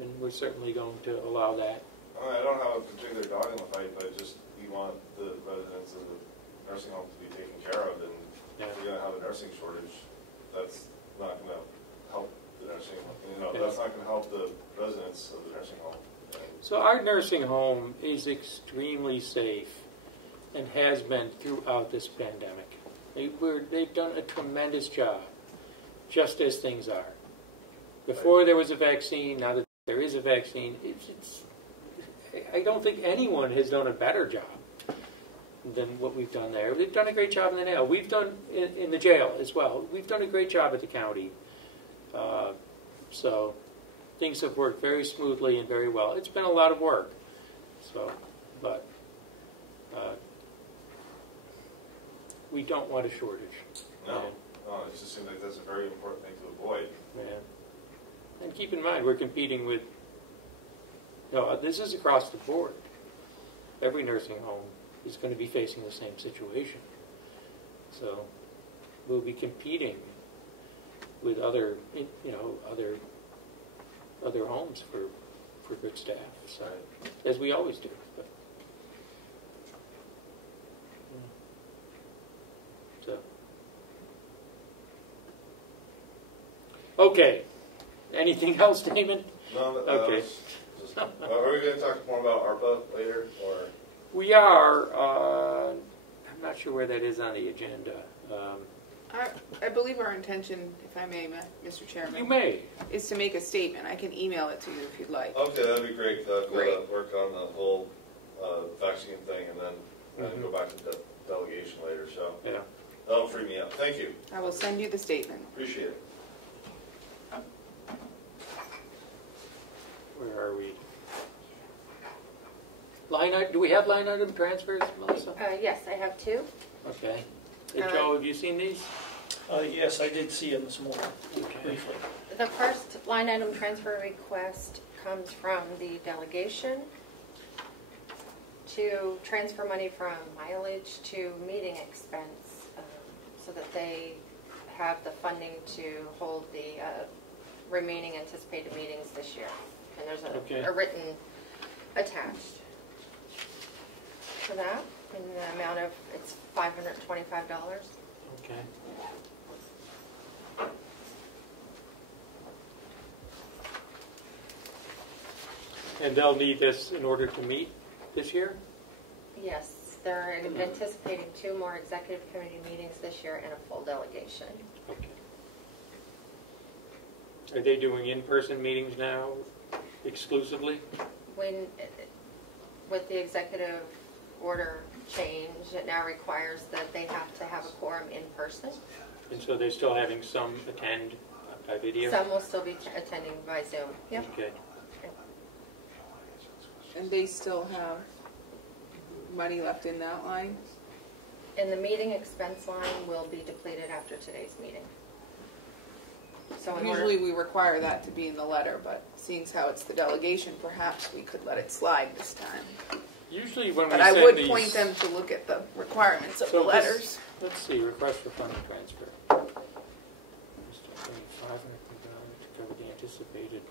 and we're certainly going to allow that. I don't have a particular dog in the fight, but just you want the residents of the nursing home to be taken care of, and Yeah. if you're going to have a nursing shortage, that's not going to help the nursing home. You know, Yeah. that's not going to help the residents of the nursing home. So our nursing home is extremely safe and has been throughout this pandemic. They've done a tremendous job, just as things are. Before there was a vaccine, now that there is a vaccine, I don't think anyone has done a better job than what we've done there. We've done a great job in the jail. We've done in the jail as well. We've done a great job at the county. So things have worked very smoothly and very well. It's been a lot of work. So, but we don't want a shortage. No, it just seems like that's a very important thing to avoid. Yeah. And keep in mind, we're competing with, this is across the board. Every nursing home is going to be facing the same situation. So we'll be competing with other homes for good staff, so, as we always do. But, so, okay. Anything else, Damon? No, Okay. Are we going to talk more about ARPA later, or? We are. I'm not sure where that is on the agenda. I believe our intention, if I may, Mr. Chairman, You may. is to make a statement. I can email it to you if you'd like. Okay, that'd be great. I've got to Great. work on the whole vaccine thing, and then go back to the delegation later. So Yeah. that'll free me up. Thank you. I will send you the statement. Appreciate it. Where are we? Do we have line item transfers, Melissa? Yes, I have 2. Okay. Hey, Joe, have you seen these? Yes, I did see him this morning, briefly. The first line item transfer request comes from the delegation to transfer money from mileage to meeting expense so that they have the funding to hold the remaining anticipated meetings this year. And there's a written attached for that in the amount of, it's $525. Okay. And they'll need this in order to meet this year? Yes, they're anticipating 2 more executive committee meetings this year and a full delegation. Okay. Are they doing in-person meetings now exclusively? With the executive order change, it now requires that they have to have a quorum in person. And so they're still having some attend by video? Some will still be attending by Zoom. Yep. Okay. And they still have money left in that line? And the meeting expense line will be depleted after today's meeting. So Usually we require that to be in the letter, but seeing as how it's the delegation, perhaps we could let it slide this time. Usually when But we I send would these, point them to look at the requirements of the So this- letters. let's see, request for fund transfer. $500 to cover the anticipated.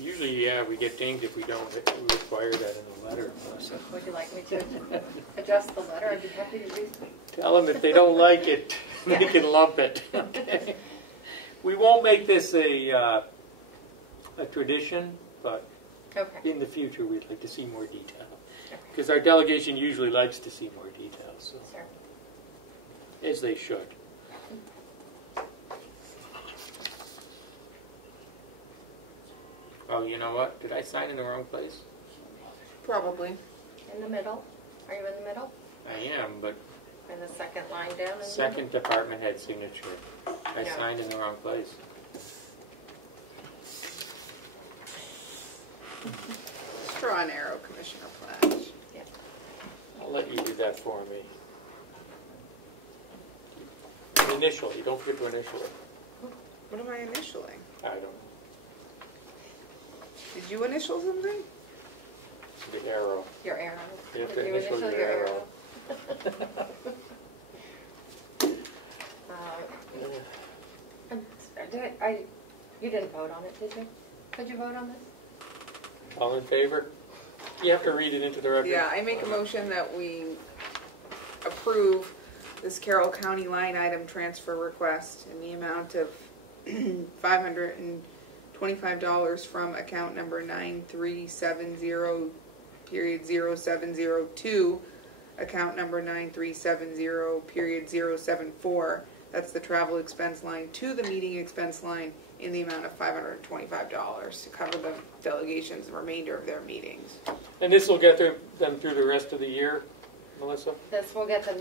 Usually, yeah, we get dinged if we don't require that in the letter. So would you like me to adjust the letter? I'd be happy to do so. tell them if they don't like it, they can lump it. Okay. We won't make this a tradition, but Okay. in the future we'd like to see more detail. Because our delegation usually likes to see more detail, so Sure. as they should. Oh, you know what? Did I sign in the wrong place? Probably. In the middle. Are you in the middle? I am, but And the second line down? in the second department head signature. I Yeah. signed in the wrong place. Draw an arrow, Commissioner Platt. I'll let you do that for me. Initial. You don't forget to initial it. What am I initialing? I don't know. Did you initial something? The arrow. Your arrow. You have Did to initial your arrow. You didn't vote on it, did you? Did you vote on this? All in favor? You have to read it into the record. Yeah, I make a motion that we approve this Carroll County line item transfer request in the amount of $525 from account number 9370.0702, account number 9370.074. That's the travel expense line to the meeting expense line in the amount of $525 to cover the delegation's remainder of their meetings. And this will get them through the rest of the year, Melissa? This will get them,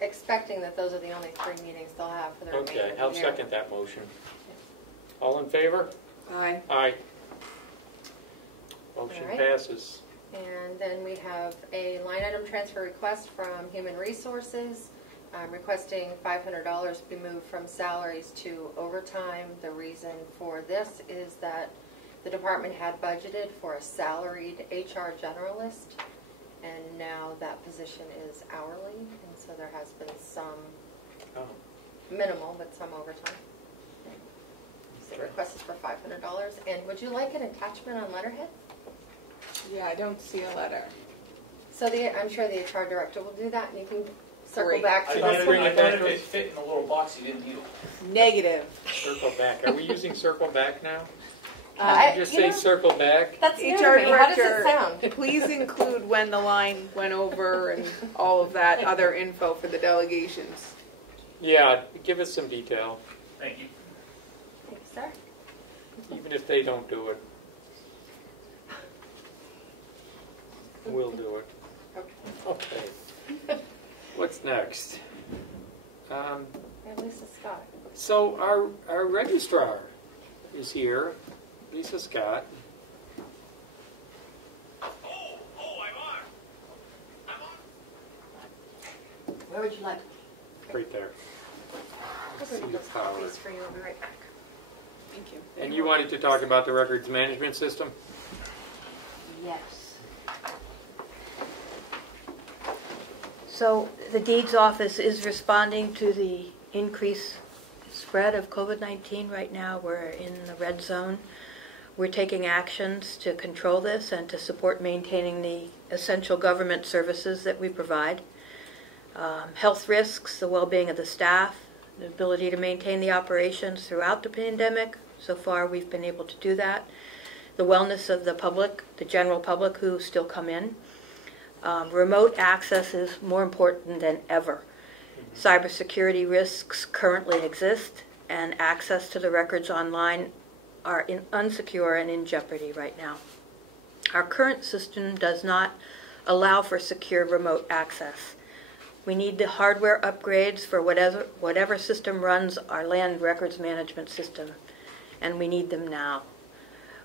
expecting that those are the only 3 meetings they'll have for the remainder Okay, of the I'll year. second that motion. All in favor? Aye. Aye. Motion All right. passes. And then we have a line item transfer request from Human Resources, requesting $500 be moved from salaries to overtime. The reason for this is that the department had budgeted for a salaried HR generalist, and now that position is hourly, and so there has been some minimal, but some overtime. So the request is for $500. And would you like an attachment on letterhead? Yeah, I don't see a letter. So I'm sure the HR director will do that, and you can circle Great. back to I this thought one. it If it fit in the little box, you didn't need it. Negative. Circle back. Are we using circle back now? I- Just you say know, circle back. That's new HR to me. How does it director, sound? please include when the line went over and all of that other info for the delegations. Yeah, give us some detail, Thank you. Thanks, sir. even if they don't do it. We'll do it. Okay. Okay. What's next? And Lisa Scott. So our registrar is here, Lisa Scott. Where would you like? Right there. I'll See go the get those power. copies for you. I'll be right back. Thank you. And you wanted to talk about the records management system? Yes. So the deeds office is responding to the increased spread of COVID-19 right now. We're in the red zone. We're taking actions to control this and to support maintaining the essential government services that we provide. Health risks, the well-being of the staff, the ability to maintain the operations throughout the pandemic. So far, we've been able to do that. The wellness of the public, the general public who still come in. Remote access is more important than ever. Cybersecurity risks currently exist, and access to the records online are unsecure and in jeopardy right now. Our current system does not allow for secure remote access. We need the hardware upgrades for whatever system runs our land records management system, and we need them now.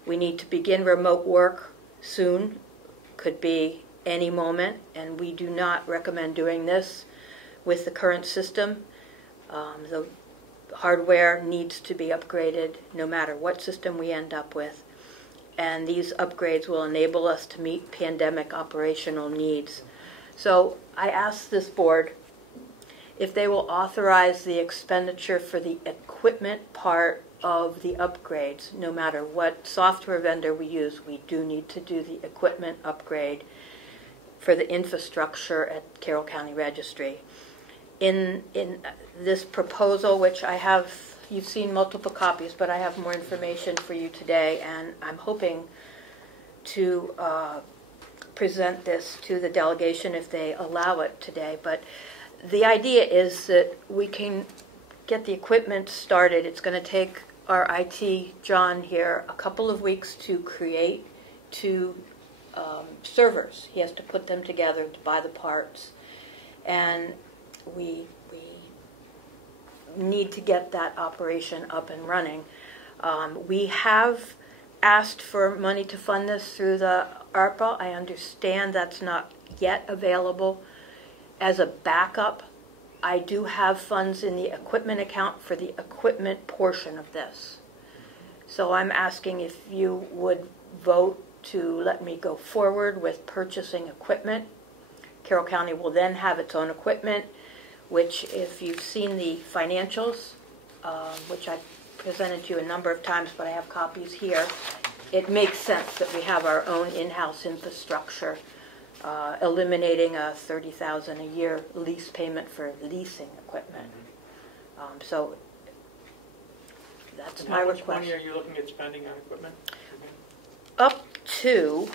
We need to begin remote work soon, could be any moment, and we do not recommend doing this with the current system. The hardware needs to be upgraded no matter what system we end up with, and these upgrades will enable us to meet pandemic operational needs. So I asked this board if they will authorize the expenditure for the equipment part of the upgrades. No matter what software vendor we use, we do need to do the equipment upgrade for the infrastructure at Carroll County Registry. In this proposal, which I have, you've seen multiple copies, but I have more information for you today, and I'm hoping to present this to the delegation if they allow it today. But the idea is that we can get the equipment started. It's going to take our IT, John here, a couple of weeks to create 2 servers. He has to put them together to buy the parts. And we need to get that operation up and running. We have asked for money to fund this through the ARPA. I understand that's not yet available. As a backup, I do have funds in the equipment account for the equipment portion of this. So I'm asking if you would vote to let me go forward with purchasing equipment. Carroll County will then have its own equipment, which if you've seen the financials, which I've presented to you a number of times, but I have copies here, it makes sense that we have our own in-house infrastructure, eliminating a $30,000 a year lease payment for leasing equipment. So that's And my how much request. money are you looking at spending on equipment? Up to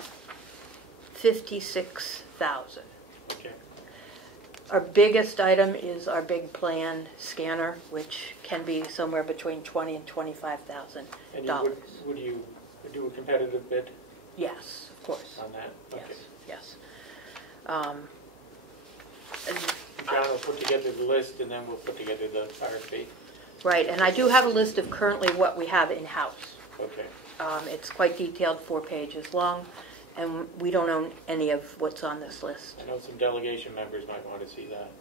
$56,000. Okay. Our biggest item is our big plan scanner, which can be somewhere between $20,000 and $25,000. And would you do a competitive bid Yes, of course. on that? Okay. Yes. John will put together the list, and then we'll put together the RFP. Right, and I do have a list of currently what we have in-house. Okay. It's quite detailed, 4 pages long, and we don't own any of what's on this list. I know some delegation members might want to see that.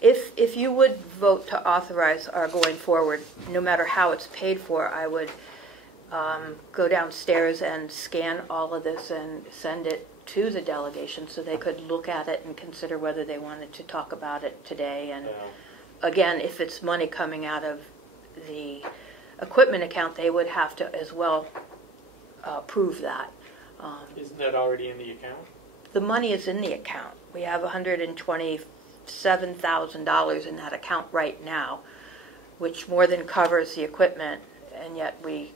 If you would vote to authorize our going forward, no matter how it's paid for, I would go downstairs and scan all of this and send it to the delegation so they could look at it and consider whether they wanted to talk about it today. And again, if it's money coming out of the equipment account, they would have to as well prove that. Isn't that already in the account? The money is in the account. We have $127,000 in that account right now, which more than covers the equipment, and yet we,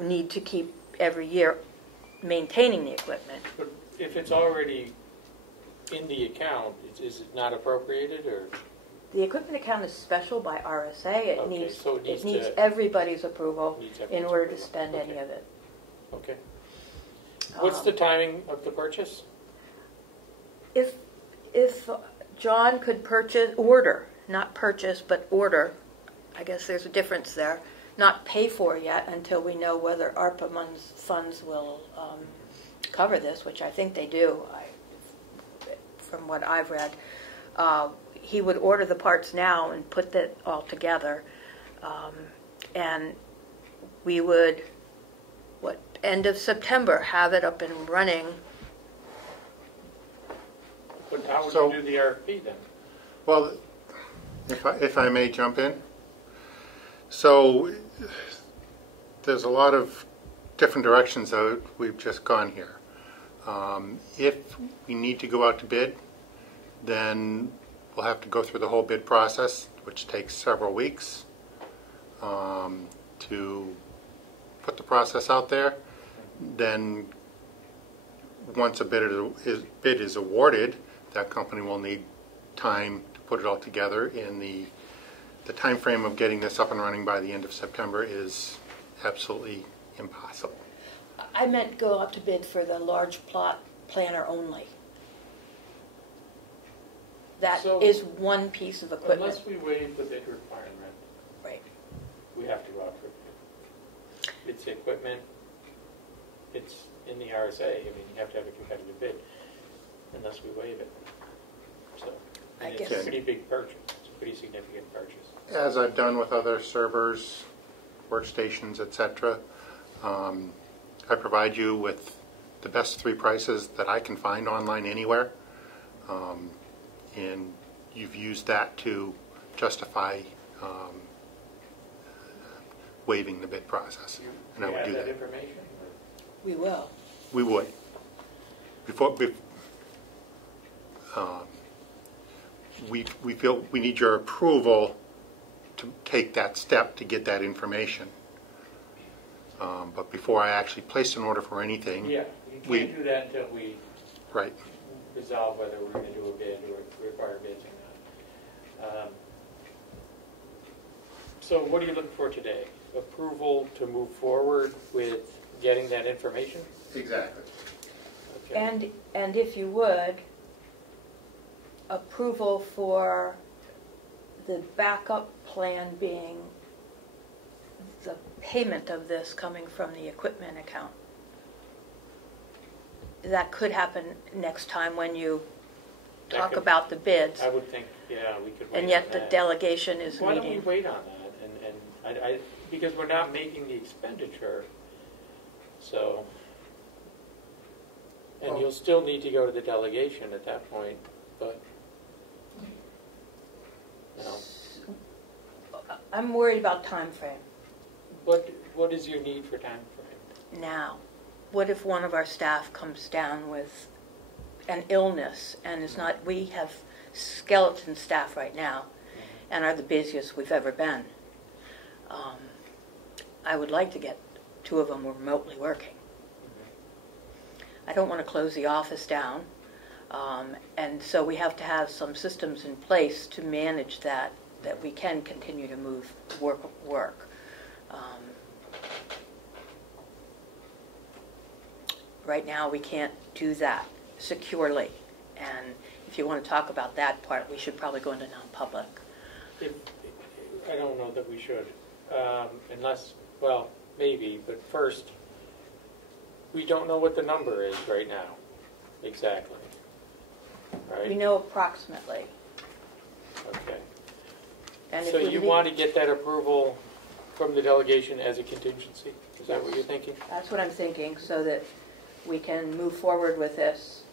need to keep every year maintaining the equipment. But if it's already in the account, is it not appropriated, or? The equipment account is special by RSA. It needs to- everybody's approval Needs in everyone's order to approval. spend any Okay. of it. Okay. What's the timing of the purchase? If John could order, not purchase, but order, I guess there's a difference there, not pay for yet until we know whether ARPA funds will cover this, which I think they do, from what I've read. He would order the parts now and put that all together, and we would, end of September, have it up and running. But how would So- you do the RFP then? Well, if I may jump in. So there's a lot of different directions that we've just gone here. If we need to go out to bid, then we'll have to go through the whole bid process, which takes several weeks to put the process out there. Then once a bid is awarded, that company will need time to put it all together. In the time frame of getting this up and running by the end of September is absolutely impossible. I meant go out to bid for the large plot planner only. That is one piece of equipment. Unless we waive the bid requirement, right, we have to go out for bid. It's equipment it's in the RSA. I mean, you have to have a competitive bid unless we waive it. So, and it's a pretty big purchase. It's a pretty significant purchase. As I've done with other servers, workstations, etc., I provide you with the best 3 prices that I can find online anywhere, and you've used that to justify waiving the bid process. And I would do that. Information? We will. We would. We feel we need your approval to take that step to get that information. But before I actually place an order for anything, you can't do that until we resolve whether we're going to do a bid or require bids or not. So what are you looking for today? Approval to move forward with getting that information? Exactly. Okay. And if you would, approval for the backup plan being the payment of this coming from the equipment account. That could happen next time when you talk about the bids. I would think, yeah, we could wait and yet on the that. delegation is Why meeting. don't we wait on that? And because we're not making the expenditure, so, and you'll still need to go to the delegation at that point, but, you know. I'm worried about time frame. What is your need for time frame? Now, what if one of our staff comes down with an illness and is not, we have skeleton staff right now and are the busiest we've ever been. I would like to get 2 of them remotely working. I don't want to close the office down, and so we have to have some systems in place to manage that we can continue to move work. Right now we can't do that securely, and if you want to talk about that part, we should probably go into non-public. I don't know that we should, unless, well, maybe, but first, we don't know what the number is right now, exactly. Right? We know approximately. Okay. And so you want to get that approval from the delegation as a contingency? Is that what you're thinking? That's what I'm thinking, so that we can move forward with this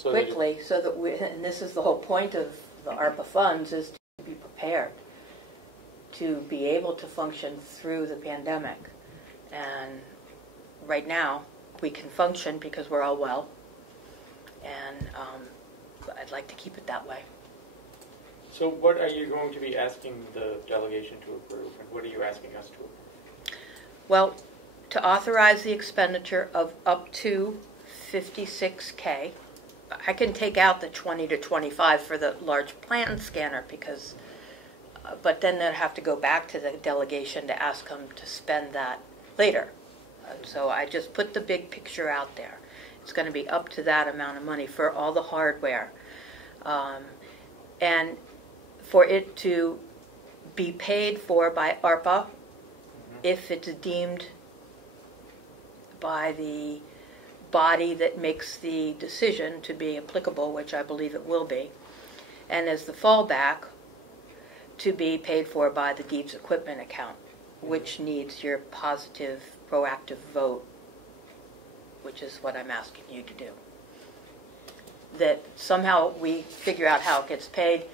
quickly, so that we, and this is the whole point of the ARPA funds, is to be prepared to be able to function through the pandemic. And right now, we can function because we're all well, and I'd like to keep it that way. So what are you going to be asking the delegation to approve, and what are you asking us to approve? Well, to authorize the expenditure of up to $56K. I can take out the 20 to 25 for the large plan scanner because, but then they'll have to go back to the delegation to ask them to spend that later. So I just put the big picture out there. It's going to be up to that amount of money for all the hardware. And for it to be paid for by ARPA, if it's deemed by the body that makes the decision to be applicable, which I believe it will be, and as the fallback, to be paid for by the deeds equipment account, which needs your positive, proactive vote, which is what I'm asking you to do. That somehow we figure out how it gets paid.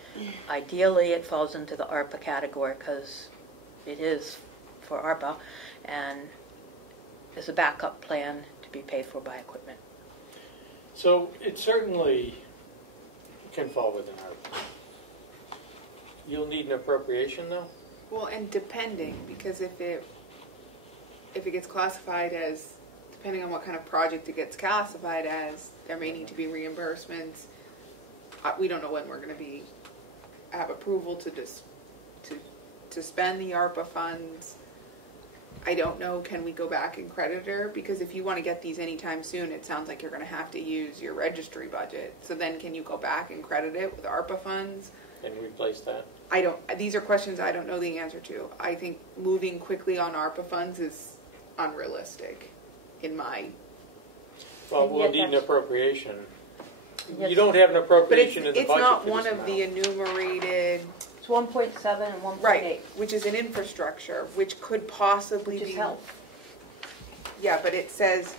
Ideally, it falls into the ARPA category because it is for ARPA, and as a backup plan to be paid for by equipment. So it certainly can fall within ARPA. You'll need an appropriation, though? Well, and depending, because if it gets classified as, depending on what kind of project it gets classified as, there may need to be reimbursements. We don't know when we're going to have approval to spend the ARPA funds. I don't know, can we go back and credit her? Because if you want to get these anytime soon, it sounds like you're going to have to use your registry budget. So then can you go back and credit it with ARPA funds? And replace that? These are questions I don't know the answer to. I think moving quickly on ARPA funds is unrealistic. in my. Well, we'll Yet need an that's- appropriation. Yes. You don't have an But appropriation in the it's budget not for one this of the amount. enumerated. It's 1.7 and 1.8. Right, which is an infrastructure, which could possibly Which be. is health. Yeah, but it says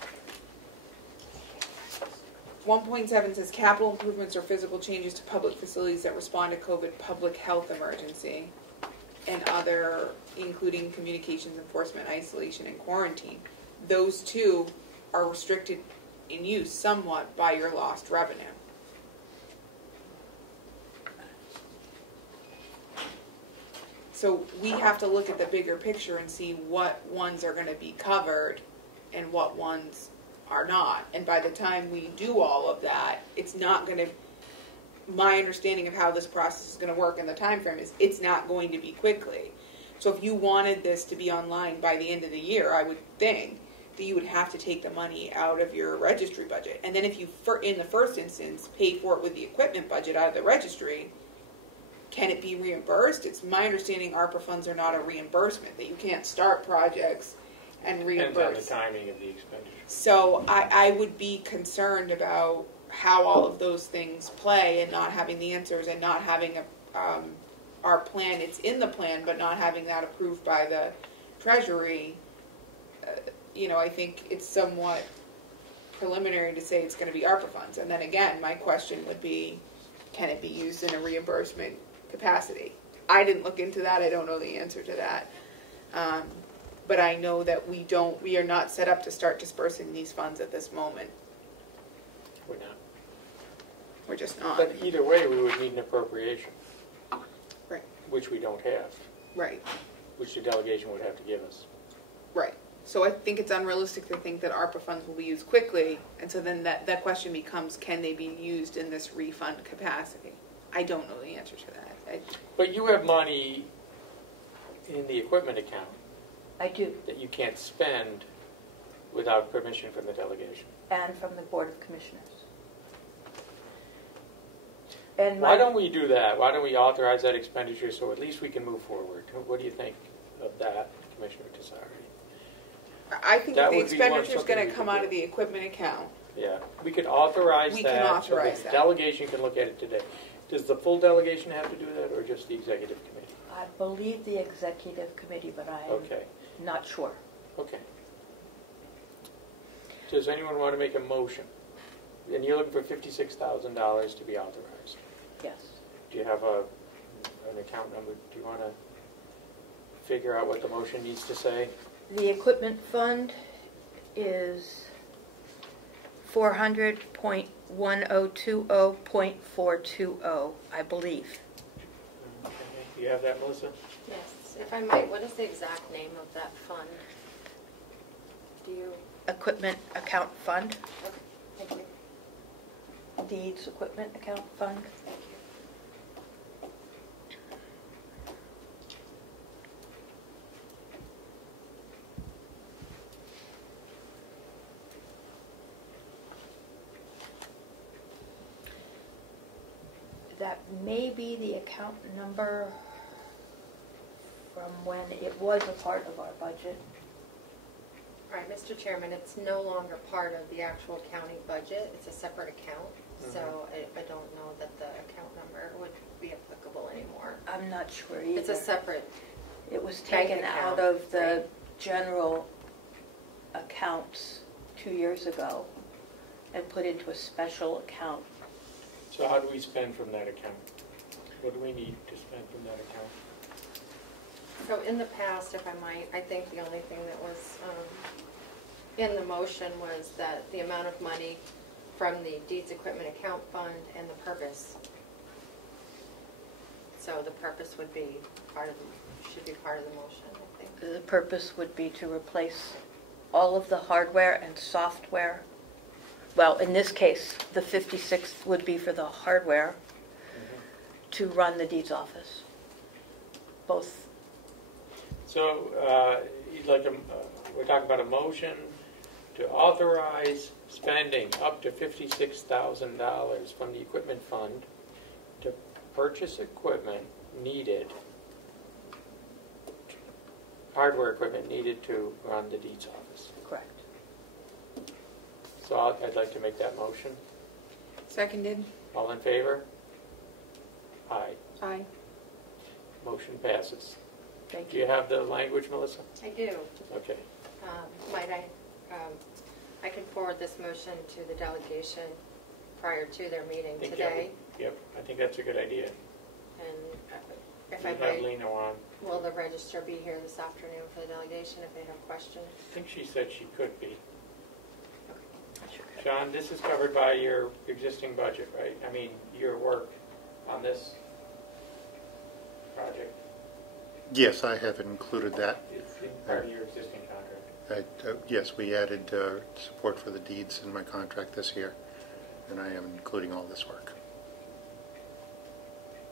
1.7 says capital improvements or physical changes to public facilities that respond to COVID public health emergency and other, including communications enforcement, isolation, and quarantine. Those two are restricted in use somewhat by your lost revenue. So we have to look at the bigger picture and see what ones are going to be covered and what ones are not. And by the time we do all of that, it's not going to, my understanding of how this process is going to work in the time frame is it's not going to be quickly. So if you wanted this to be online by the end of the year, I would think that you would have to take the money out of your registry budget. And then if you, in the first instance, pay for it with the equipment budget out of the registry, can it be reimbursed? It's my understanding ARPA funds are not a reimbursement, that you can't start projects and reimburse. Depends on the timing of the expenditure. So I would be concerned about how all of those things play and not having the answers and not having our plan. It's in the plan, but not having that approved by the Treasury. I think it's somewhat preliminary to say it's going to be ARPA funds. And then again, my question would be, can it be used in a reimbursement capacity? I didn't look into that. I don't know the answer to that. But I know that we are not set up to start dispersing these funds at this moment. We're not. We're just not. But either way, we would need an appropriation. Right. Which we don't have. Right. Which the delegation would have to give us. Right. So I think it's unrealistic to think that ARPA funds will be used quickly, and so then that question becomes, can they be used in this refund capacity? I don't know the answer to that. But you have money in the equipment account. I do. That you can't spend without permission from the delegation. And from the Board of Commissioners. And why don't we do that? Why don't we authorize that expenditure so at least we can move forward? What do you think of that, Commissioner Tessari? I think that the expenditure is going to come out of the equipment account. Yeah, we could authorize that. We can authorize so that. The delegation can look at it today. Does the full delegation have to do that, or just the executive committee? I believe the executive committee, but I'm not sure. Okay. Does anyone want to make a motion? And you're looking for $56,000 to be authorized. Yes. Do you have an account number? Do you want to figure out what the motion needs to say? The equipment fund is 400.1020.420, I believe. Okay. Do you have that, Melissa? Yes. If I might, what is the exact name of that fund? Do you? Equipment account fund. Okay. Thank you. Deeds equipment account fund. Thank you. That may be the account number from when it was a part of our budget. All right, Mr. Chairman, it's no longer part of the actual county budget. It's a separate account. So I don't know that the account number would be applicable anymore. I'm not sure either. It's a separate. It was taken out of the general accounts 2 years ago and put into a special account. So how do we spend from that account? What do we need to spend from that account? So in the past, if I might, I think the only thing that was in the motion was that the amount of money from the deeds equipment account fund and the purpose. So the purpose would be should be part of the motion, I think. The purpose would be to replace all of the hardware and software. Well, in this case, the 56th would be for the hardware to run the deeds office. Both. So we're talking about a motion to authorize spending up to $56,000 from the equipment fund to purchase equipment needed, hardware equipment needed to run the deeds office. Correct. So I'd like to make that motion. Seconded. All in favor? Aye. Aye. Motion passes. Thank Do you have the language, Melissa? I do. Okay. Might I can forward this motion to the delegation prior to their meeting I think today. Yep, I think that's a good idea. And if We I have may, Lena on. will the register be here this afternoon for the delegation if they have questions? I think she said she could be. John, this is covered by your existing budget, right? I mean, your work on this project. Yes, I have included that. It's in part of your existing contract. Yes, we added support for the deeds in my contract this year, and I am including all this work.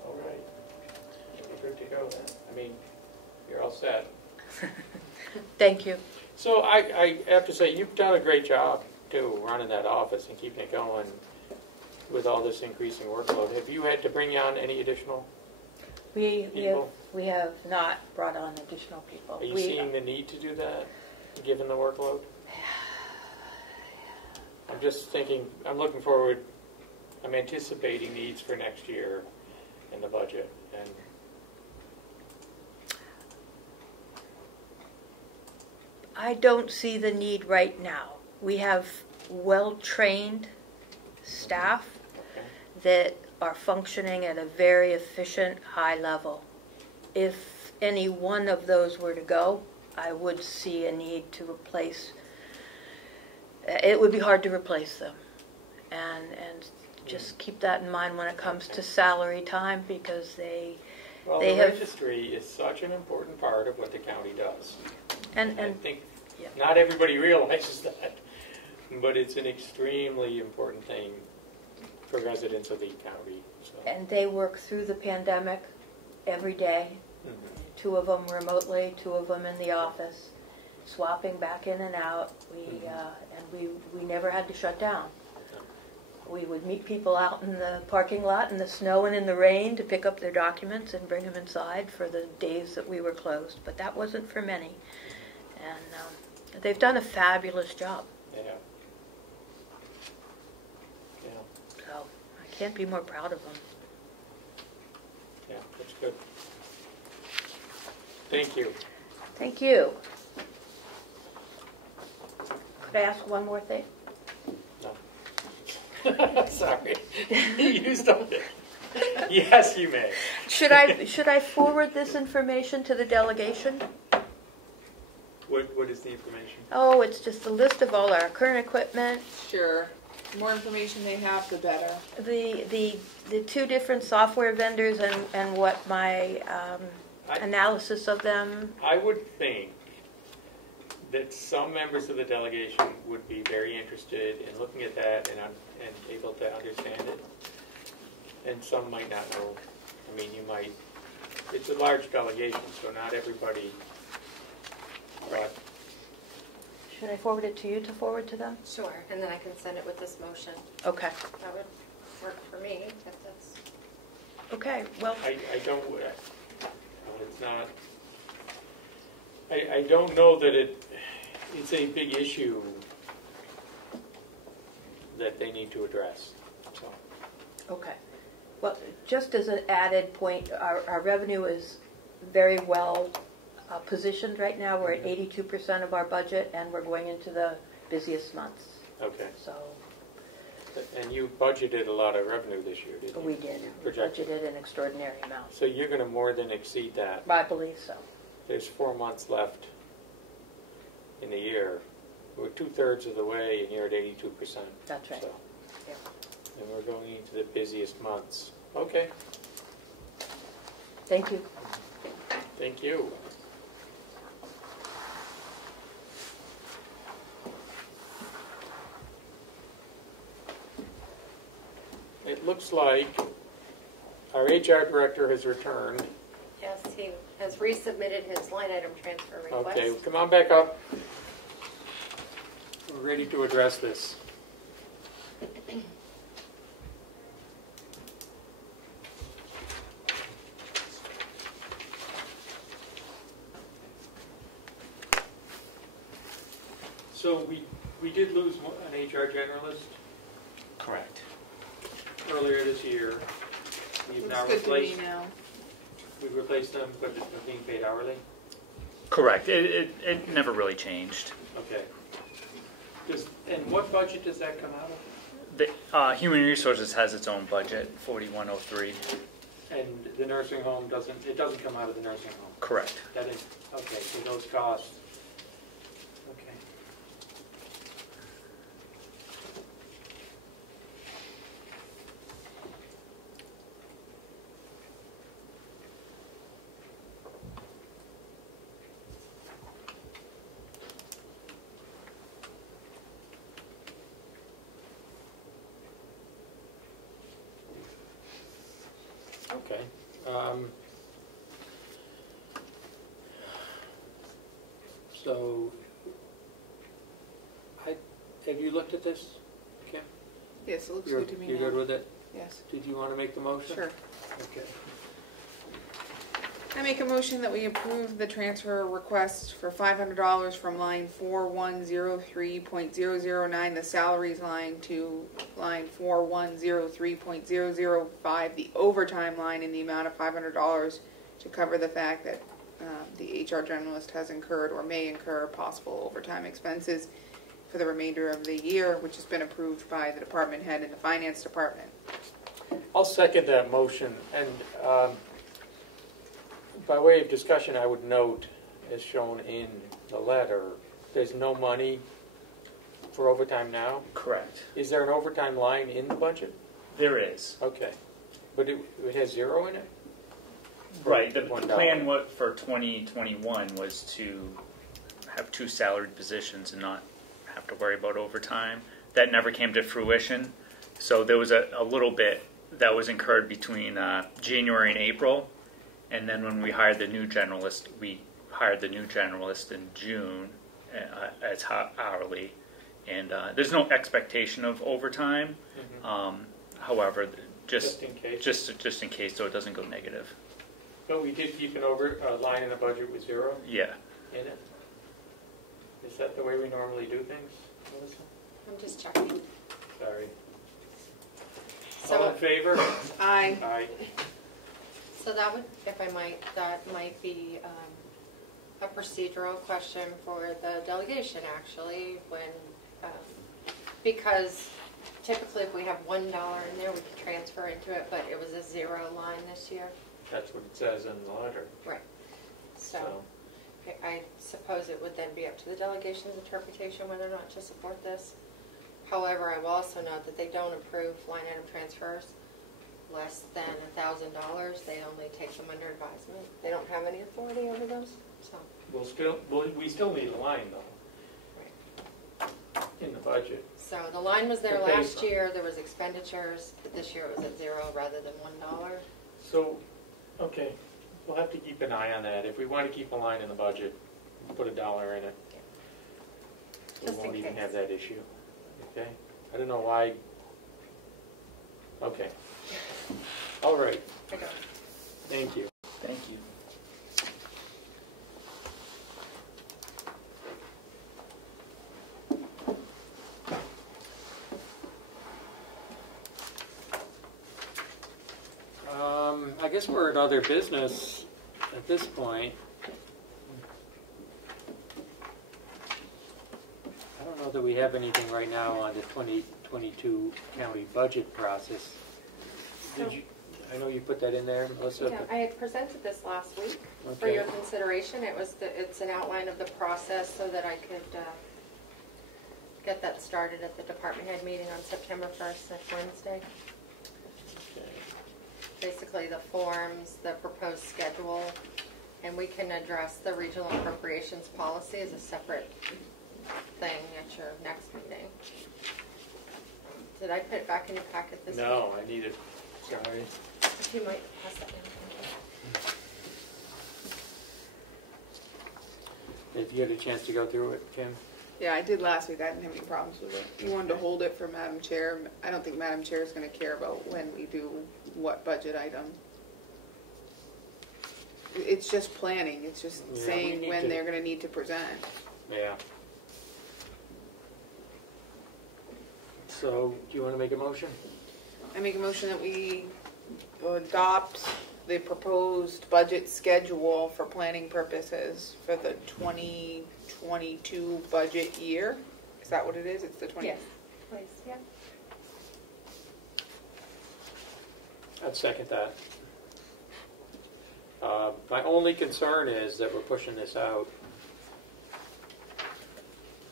All right. You're good to go then. I mean, you're all set. Thank you. So I have to say, you've done a great job, too, running that office and keeping it going with all this increasing workload. Have you had to bring on any additional people? We have not brought on additional people. Are you seeing the need to do that, given the workload? I'm just thinking, I'm looking forward, I'm anticipating needs for next year in the budget. And I don't see the need right now. We have well-trained staff that are functioning at a very efficient, high level. If any one of those were to go, I would see a need to replace. It would be hard to replace them, and just keep that in mind when it comes to salary time, because the registry is such an important part of what the county does. And I think not everybody realizes that, but it's an extremely important thing for residents of the county. So. And they work through the pandemic every day. Mm-hmm. 2 of them remotely, 2 of them in the office, swapping back in and out. We never had to shut down. We would meet people out in the parking lot in the snow and in the rain to pick up their documents and bring them inside for the days that we were closed. But that wasn't for many. And they've done a fabulous job. Yeah. So I can't be more proud of them. Yeah, that's good. Thank you. Thank you. Could I ask one more thing? No. Sorry. You used up it. Yes, you may. Should I forward this information to the delegation? What is the information? Oh, it's just a list of all our current equipment. Sure. The more information they have, the better. The 2 different software vendors and what my analysis of them. I would think that some members of the delegation would be very interested in looking at that and able to understand it, and some might not know. I mean, it's a large delegation, so not everybody. But should I forward it to you to forward to them? Sure, and then I can send it with this motion. Okay. That would work for me, if that's... Okay, well... I don't... it's not... I don't know that it's a big issue that they need to address. So. Okay. Well, just as an added point, our revenue is very well positioned right now. We're at 82% of our budget, and we're going into the busiest months. Okay. So. And you budgeted a lot of revenue this year, didn't you? We did. We budgeted an extraordinary amount. So you're going to more than exceed that. I believe so. There's 4 months left in the year. We're 2/3 of the way, and you're at 82%. That's right. So. Yeah. And we're going into the busiest months. Okay. Thank you. Thank you. It looks like our HR director has returned. Yes, he has resubmitted his line item transfer request. Okay, come on back up. We're ready to address this. So We did lose an HR generalist Correct. earlier this year. We've now Looks good to me replaced, now. we've replaced them, but they're being paid hourly? Correct. It never really changed. Okay. And what budget does that come out of? The Human Resources has its own budget, 4103. And the nursing home doesn't come out of the nursing home? Correct. That is, okay, so those costs, okay. Okay. So, have you looked at this, Kim? Yes, it looks good to me You're now. good with it? Yes. Did you want to make the motion? Sure. Okay. I make a motion that we approve the transfer request for $500 from line 4103.009, the salaries line, to line 4103.005, the overtime line, in the amount of $500 to cover the fact that the HR generalist has incurred or may incur possible overtime expenses for the remainder of the year, which has been approved by the department head and the finance department. I'll second that motion, and by way of discussion, I would note, as shown in the letter, there's no money for overtime now? Correct. Is there an overtime line in the budget? There is. Okay. But it has zero in it? Right. The $1. plan for 2021 was to have 2 salaried positions and not have to worry about overtime. That never came to fruition. So there was a little bit that was incurred between January and April. And then when we hired the new generalist, in June as hourly. And there's no expectation of overtime. Mm-hmm. However, Just in case. just in case, so it doesn't go negative. But we did keep an line in the budget with zero Yeah. in it? Is that the way we normally do things, Melissa? I'm just checking. Sorry. So- All in favor? Aye. Aye. So that would, if I might, that might be a procedural question for the delegation, actually, when, because typically if we have $1 in there, we can transfer into it, but it was a zero line this year. That's what it says in the letter. Right. So I suppose it would then be up to the delegation's interpretation whether or not to support this. However, I will also note that they don't approve line item transfers less than $1,000. They only take them under advisement. They don't have any authority over those. So We still need a line though. In the budget. So the line was there To pay last for. year. There was expenditures, but this year it was at zero rather than $1. So, okay, we'll have to keep an eye on that. If we want to keep a line in the budget, we'll put $1 in it. We Just in won't even case. have that issue. Okay? I don't know why. Okay. All right. I got it. Thank you. Thank you. I guess we're at other business at this point. I don't know that we have anything right now on the 2022 county budget process. Did you? I know you put that in there, Melissa. Yeah, I had presented this last week for Okay. your consideration. It's an outline of the process so that I could get that started at the department head meeting on September 1st, next Wednesday. Okay. Basically the forms, the proposed schedule, and we can address the regional appropriations policy as a separate thing at your next meeting. Did I put it back in your packet this week? No, I need it. Sorry. If you might pass that down. Thank you. If you had a chance to go through it, Kim? Yeah, I did last week. I didn't have any problems with it. You wanted to hold it for Madam Chair. I don't think Madam Chair is going to care about when we do what budget item. It's just planning. It's just Yeah, we saying need when to- they're going to need to present. Yeah. So, do you want to make a motion? I make a motion that we adopt the proposed budget schedule for planning purposes for the 2022 budget year. Is that what it is? It's the 20. Yes, please, yeah. I'd second that. My only concern is that we're pushing this out.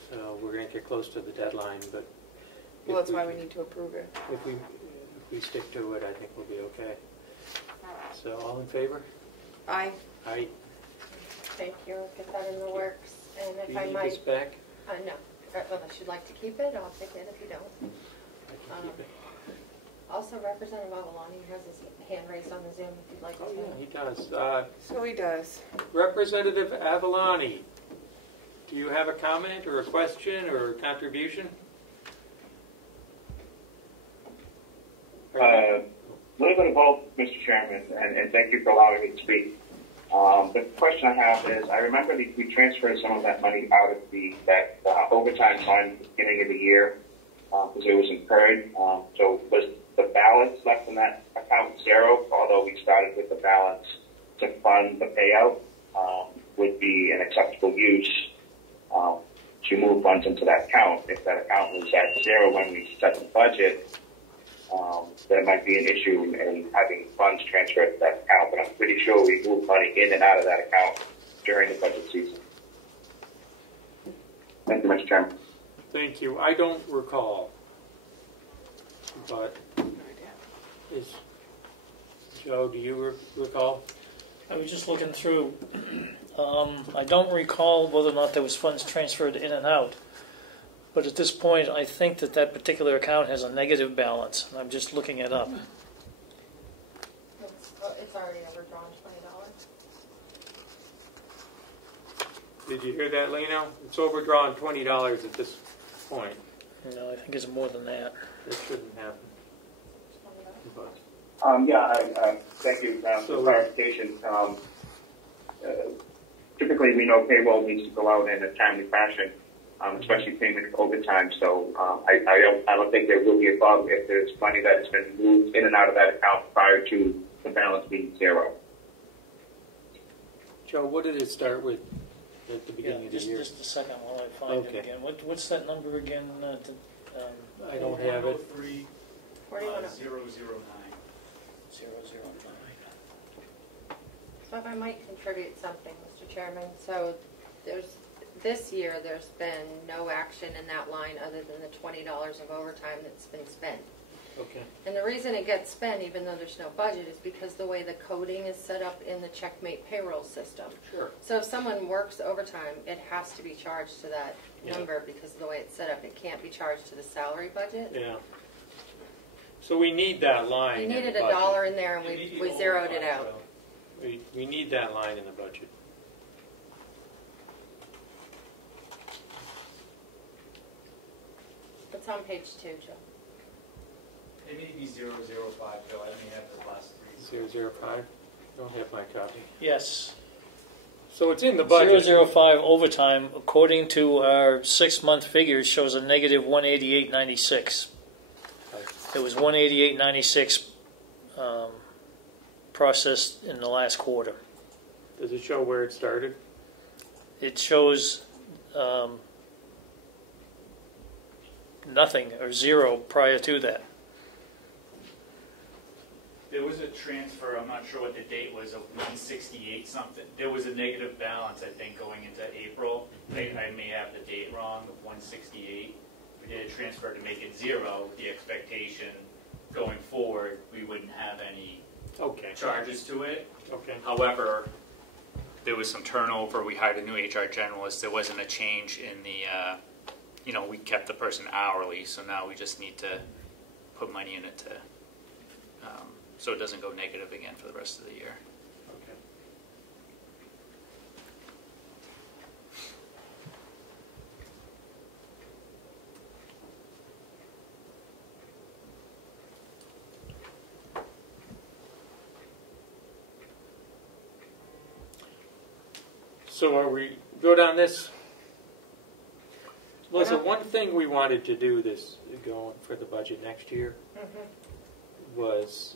So we're going to get close to the deadline, but... Well, that's why we need to approve it. If we stick to it, I think we'll be okay. So, all in favor? Aye. Aye. Thank you, I'll get that in the works. And Do if you I need might... this back? No. Unless you'd like to keep it, I'll take it if you don't. I can keep it. Also, Representative Avalani has his hand raised on the Zoom if you'd like to. Oh, yeah, he does. So he does. Representative Avalani, do you have a comment or a question or a contribution? A little bit of both, Mr. Chairman, and thank you for allowing me to speak. The question I have is, I remember we transferred some of that money out of that overtime fund at the beginning of the year because it was incurred. So was the balance left in that account zero, although we started with the balance to fund the payout, would be an acceptable use to move funds into that account. If that account was at zero when we set the budget, there might be an issue in having funds transferred to that account, but I'm pretty sure we moved money in and out of that account during the budget season. Thank you, Mr. Chairman. Thank you. I don't recall, but Joe, do you recall? I was just looking through. I don't recall whether or not there was funds transferred in and out. But at this point, I think that particular account has a negative balance. I'm just looking it up. It's already overdrawn $20. Did you hear that, Lino? It's overdrawn $20 at this point. No, I think it's more than that. It shouldn't happen. But. Thank you for clarification. Typically, we know payroll needs to go out in a timely fashion, especially payment of overtime. So I don't think there will be a problem if there's money that has been moved in and out of that account prior to the balance being zero. Joe, what did it start with at the beginning of the year? Just a second while I find it again. What's that number again? I don't have it. 009. 009. So if I might contribute something, Mr. Chairman. So this year there's been no action in that line other than the $20 of overtime that's been spent. Okay. And the reason it gets spent, even though there's no budget, is because the way the coding is set up in the Checkmate payroll system. Sure. So if someone works overtime, it has to be charged to that number because of the way it's set up. It can't be charged to the salary budget. Yeah. So we need that line. We needed $1 in there, and we zeroed it out. We need that line in the budget. It's on page 2, Joe. It may be 005, Joe. I may have the last three. 005? Don't have my copy. Yes. So it's in the budget. 005 overtime, according to our 6-month figures, shows a negative 188.96. It was 188.96 processed in the last quarter. Does it show where it started? It shows nothing or zero prior to that. There was a transfer, I'm not sure what the date was, of 168 something. There was a negative balance, I think, going into April. I may have the date wrong, of 168. We did a transfer to make it zero, with the expectation going forward we wouldn't have any charges to it. Okay. However, there was some turnover. We hired a new HR generalist. There wasn't a change in the, we kept the person hourly, so now we just need to put money in it to, so it doesn't go negative again for the rest of the year. Okay. So are we good on this? Melissa, one thing we wanted to do this going for the budget next year was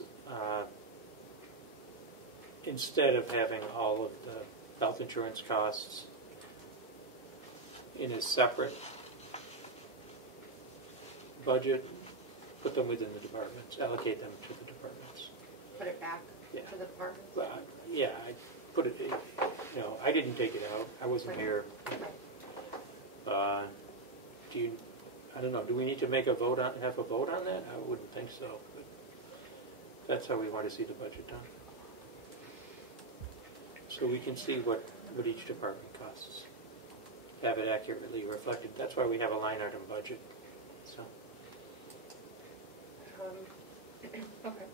instead of having all of the health insurance costs in a separate budget, put them within the departments, allocate them to the departments. Put it back Yeah. to the department. Yeah, I put it. No, I didn't take it out. I wasn't here. Do you? I don't know. Do we need to have a vote on that? I wouldn't think so. But that's how we want to see the budget done, so we can see what each department costs. Have it accurately reflected. That's why we have a line item budget. So. Okay.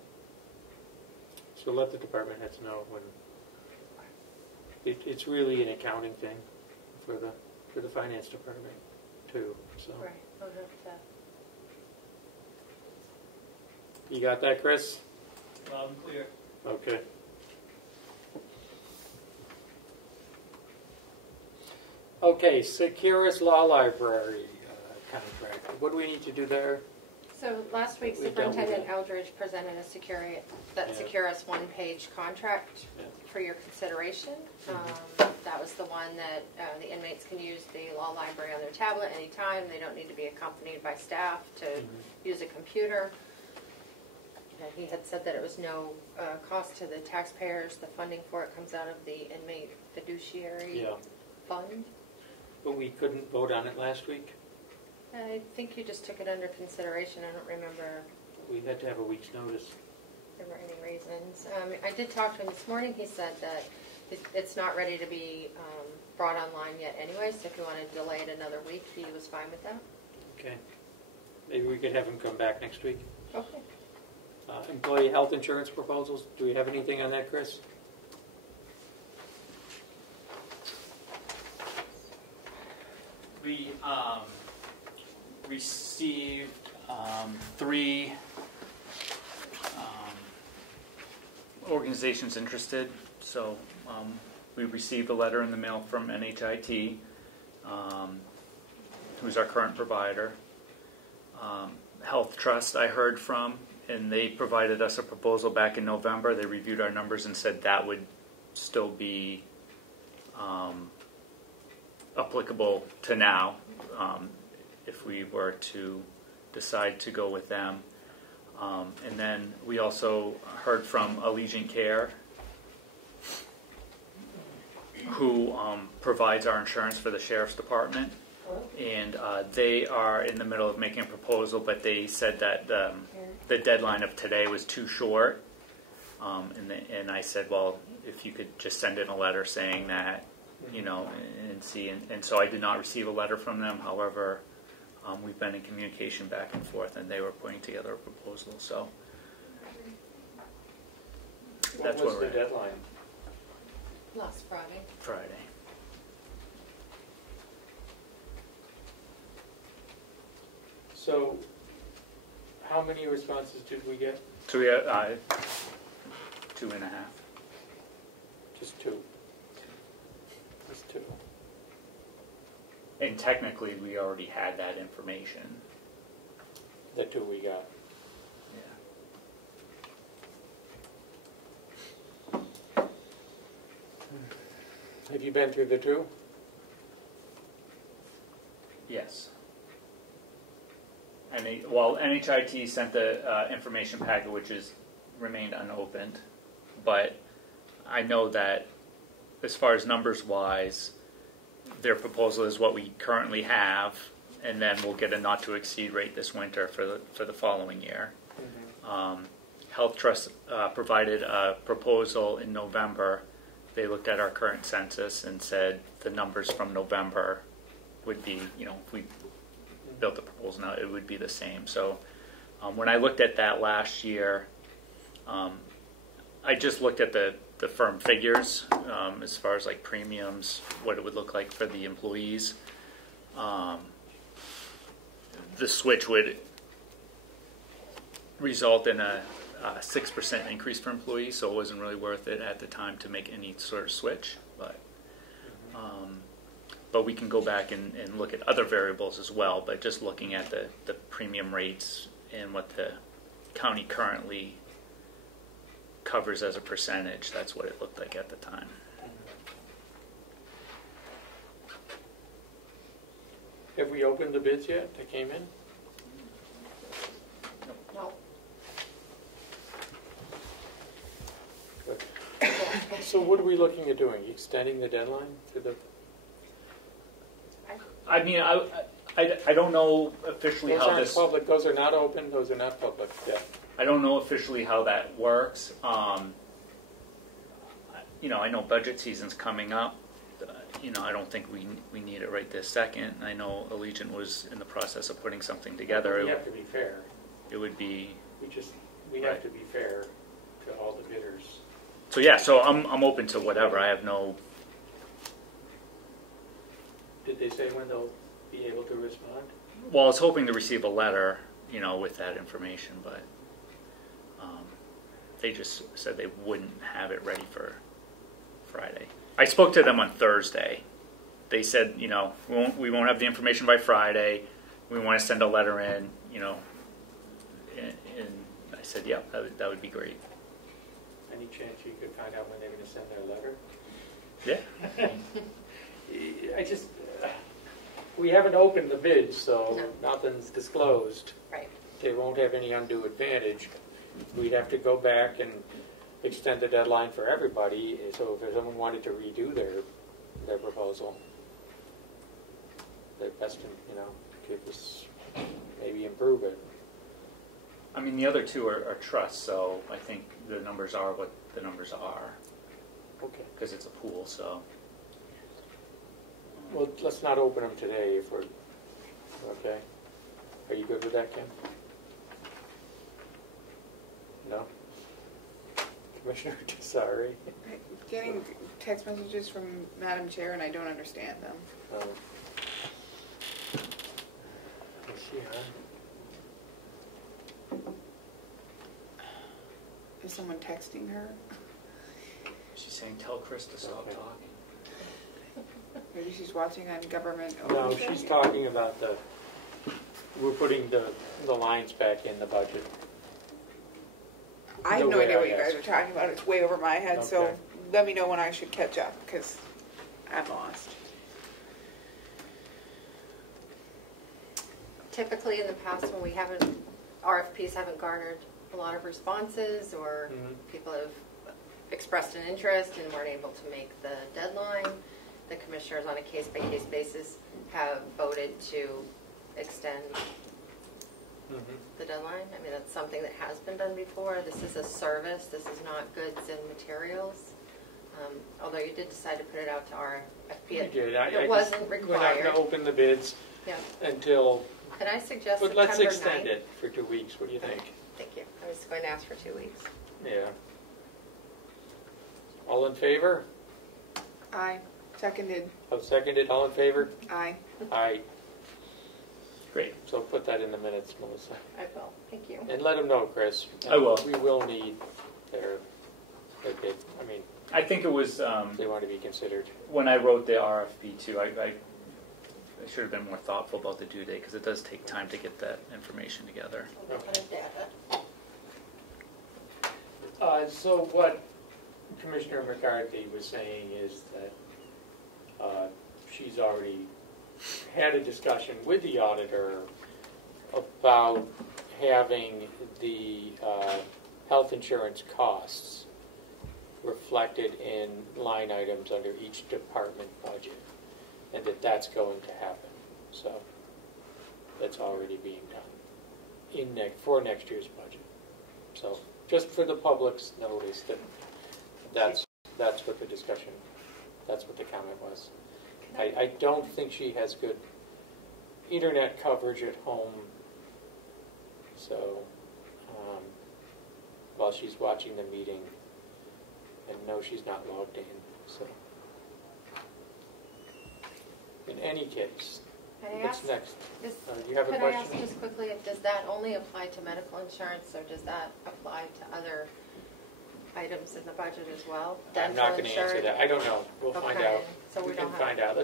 So let the department heads know when. It's really an accounting thing for the finance department too. So. Right. I'll have that. You got that, Chris? Loud and clear. Okay. Okay, Securus Law Library contract. What do we need to do there? So last week, We dealt with Superintendent that. Eldridge presented a Securus one-page contract for your consideration. That was the one that the inmates can use the law library on their tablet anytime. They don't need to be accompanied by staff to use a computer. And he had said that it was no cost to the taxpayers. The funding for it comes out of the inmate fiduciary fund. But we couldn't vote on it last week. I think you just took it under consideration. I don't remember We had to have a week's notice. there were any reasons. I did talk to him this morning. He said that it's not ready to be brought online yet anyway, so if you want to delay it another week, he was fine with that. Okay. Maybe we could have him come back next week. Okay. Employee health insurance proposals. Do we have anything on that, Chris? We received 3 organizations interested. So we received a letter in the mail from NHIT, who's our current provider. Health Trust I heard from, and they provided us a proposal back in November. They reviewed our numbers and said that would still be applicable to now if we were to decide to go with them. And then we also heard from Allegiant Care, who provides our insurance for the Sheriff's Department. And they are in the middle of making a proposal, but they said that the deadline of today was too short. And I said, well, if you could just send in a letter saying that, and see. And so I did not receive a letter from them. However, we've been in communication back and forth, and they were putting together a proposal. So What was the deadline? Last Friday. Friday. So, how many responses did we get? So we had 2.5. Just 2. Just 2. And technically, we already had that information. The 2 we got. Yeah. Have you been through the 2? Yes. NHIT sent the information packet, which has remained unopened. But I know that as far as numbers-wise, their proposal is what we currently have, and then we'll get a not-to-exceed rate this winter for the following year. Health Trust provided a proposal in November. They looked at our current census and said the numbers from November would be, if we built the proposal now, it would be the same. So when I looked at that last year, I just looked at the firm figures as far as like premiums, what it would look like for the employees. The switch would result in a 6% increase for employees, so it wasn't really worth it at the time to make any sort of switch. But but we can go back and look at other variables as well. But just looking at the premium rates and what the county currently covers as a percentage, that's what it looked like at the time. Have we opened the bids yet that came in? No. Good. So what are we looking at doing? Extending the deadline to the... I mean, I don't know officially Those how aren't this... public, those are not open, those are not public, yeah. I don't know officially how that works. You know, I know budget season's coming up. You know, I don't think we need it right this second. I know Allegiant was in the process of putting something together. We have to be fair. It would be... We have to be fair to all the bidders. So yeah, so I'm open to whatever. I have no... Did they say when they'll be able to respond? Well, I was hoping to receive a letter, you know, with that information, but they just said they wouldn't have it ready for Friday. I spoke to them on Thursday. They said, you know, we won't have the information by Friday. We want to send a letter in, you know, and I said, yeah, that would be great. Any chance you could find out when they're going to send their letter? Yeah. I just, we haven't opened the bids, so No. nothing's disclosed. Right. They won't have any undue advantage. We'd have to go back and extend the deadline for everybody, so if someone wanted to redo their proposal, they're best to, you know, give us, maybe improve it. I mean, the other two are trusts, so I think the numbers are what the numbers are. Okay. Because it's a pool, so. Well, let's not open them today if we're, okay? Are you good with that, Ken? No? Commissioner Desari? I'm getting text messages from Madam Chair and I don't understand them. Oh. Is she on? Is someone texting her? She's saying, tell Chris to stop talking. Maybe she's watching on government. No, she's talking about we're putting the lines back in the budget. I have The no way idea I what you guys asked. are talking about. It's way over my head, so Okay. let me know when I should catch up, because I'm lost. Typically in the past when RFPs haven't garnered a lot of responses or people have expressed an interest and weren't able to make the deadline, the commissioners on a case-by-case basis have voted to extend the deadline. I mean, that's something that has been done before. This is a service. This is not goods and materials. Although you did decide to put it out to RFP. We did. It wasn't required. We're not going to open the bids until... Could I suggest But September 9th? let's extend it for 2 weeks. What do you think? Thank you. I was going to ask for 2 weeks. Yeah. All in favor? Aye. Seconded. Oh, seconded. All in favor? Aye. Aye. Great. So put that in the minutes, Melissa. I will. Thank you. And let them know, Chris. I will. We will need their bid. I mean, I think it was they want to be considered. when I wrote the RFP too. I should have been more thoughtful about the due date because it does take time to get that information together. So what Commissioner McCarthy was saying is that she's already had a discussion with the auditor about having the health insurance costs reflected in line items under each department budget, and that's going to happen. So that's already being done for next year's budget. So just for the public's notice that's what the discussion, that's what the comment was. I don't think she has good internet coverage at home, so while she's watching the meeting, and no, she's not logged in. So in any case, what's next? You have a question? Could I ask just quickly, does that only apply to medical insurance, or does that apply to other items in the budget as well? I'm not going to answer that. I don't know. We'll find out. So we can don't find out.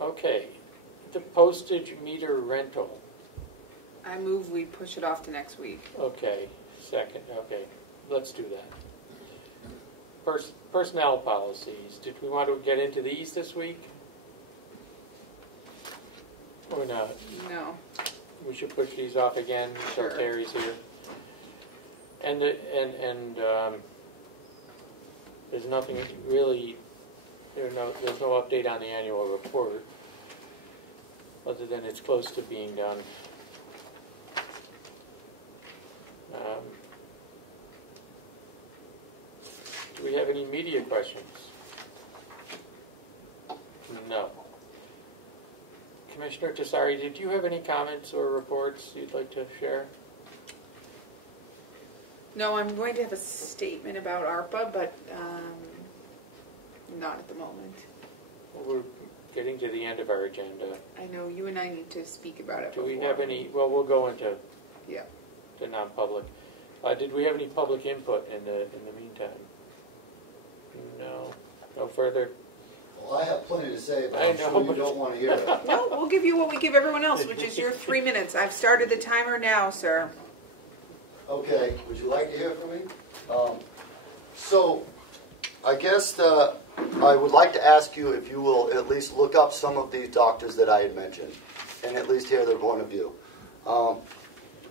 Okay, the postage meter rental. I move we push it off to next week. Okay, second, okay, let's do that. Personnel policies, did we want to get into these this week? Or not? No. We should push these off again until Sure. Terry's here. And there's nothing really, there's no update on the annual report, other than it's close to being done. Do we have any media questions? No. Commissioner Tessari, did you have any comments or reports you'd like to share? No, I'm going to have a statement about ARPA, but not at the moment. Well, we're getting to the end of our agenda. I know you and I need to speak about it. Do we before. have any, well, we'll go into Yeah. the non-public. Did we have any public input in the meantime? No. No further? Well, I have plenty to say, but I I'm know, sure you but- don't want to hear it. No, we'll give you what we give everyone else, which is your 3 minutes. I've started the timer now, sir. Okay, would you like to hear from me? So, I guess I would like to ask you if you will at least look up some of these doctors that I had mentioned, and at least hear their point of view.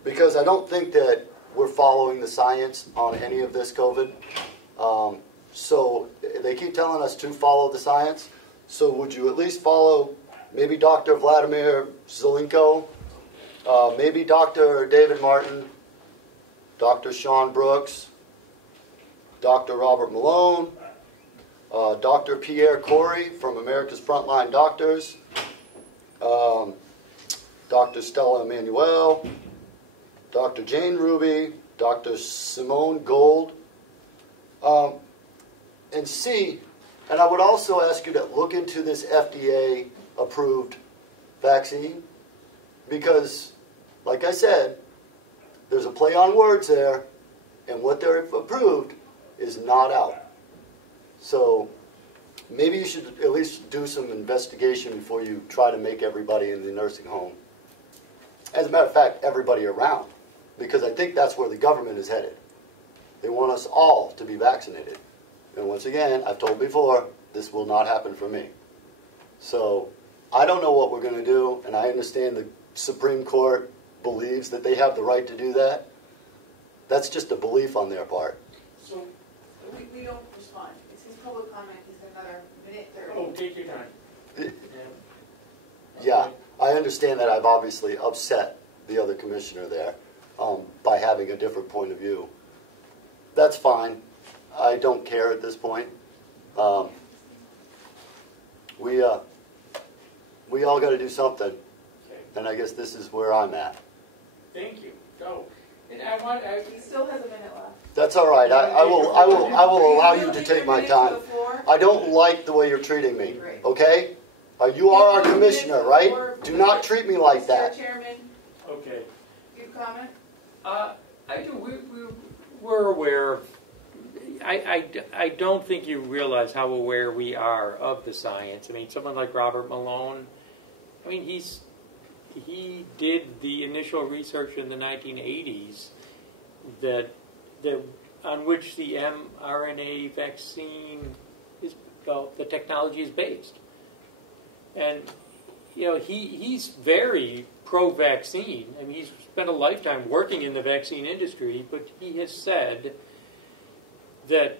Because I don't think that we're following the science on any of this COVID. So they keep telling us to follow the science. So would you at least follow maybe Dr. Vladimir Zelenko, maybe Dr. David Martin, Dr. Sean Brooks, Dr. Robert Malone, Dr. Pierre Corey from America's Frontline Doctors, Dr. Stella Emanuel, Dr. Jane Ruby, Dr. Simone Gold, and see, and I would also ask you to look into this FDA-approved vaccine, because, like I said, there's a play on words there, and what they're approved is not out. So maybe you should at least do some investigation before you try to make everybody in the nursing home, as a matter of fact, everybody around, because I think that's where the government is headed. They want us all to be vaccinated. And once again, I've told before, this will not happen for me. So I don't know what we're going to do, and I understand the Supreme Court believes that they have the right to do that. That's just a belief on their part. So we don't respond. It's his public comment. He's got another minute 30. Oh, take your time. Yeah, I understand that I've obviously upset the other commissioner there by having a different point of view. That's fine. I don't care at this point. We all got to do something, and I guess this is where I'm at. Thank you. Go. And He still has a minute left. That's all right. I will allow you to take my time. I don't like the way you're treating me. Okay? You are our commissioner, right? Do not treat me like that. Mr. Chairman, Okay. you comment? I do. We're aware. I don't think you realize how aware we are of the science. I mean, someone like Robert Malone, I mean, he did the initial research in the 1980s on which the mRNA vaccine is, the technology is based. And, you know, he's very pro-vaccine. I mean, he's spent a lifetime working in the vaccine industry, but he has said that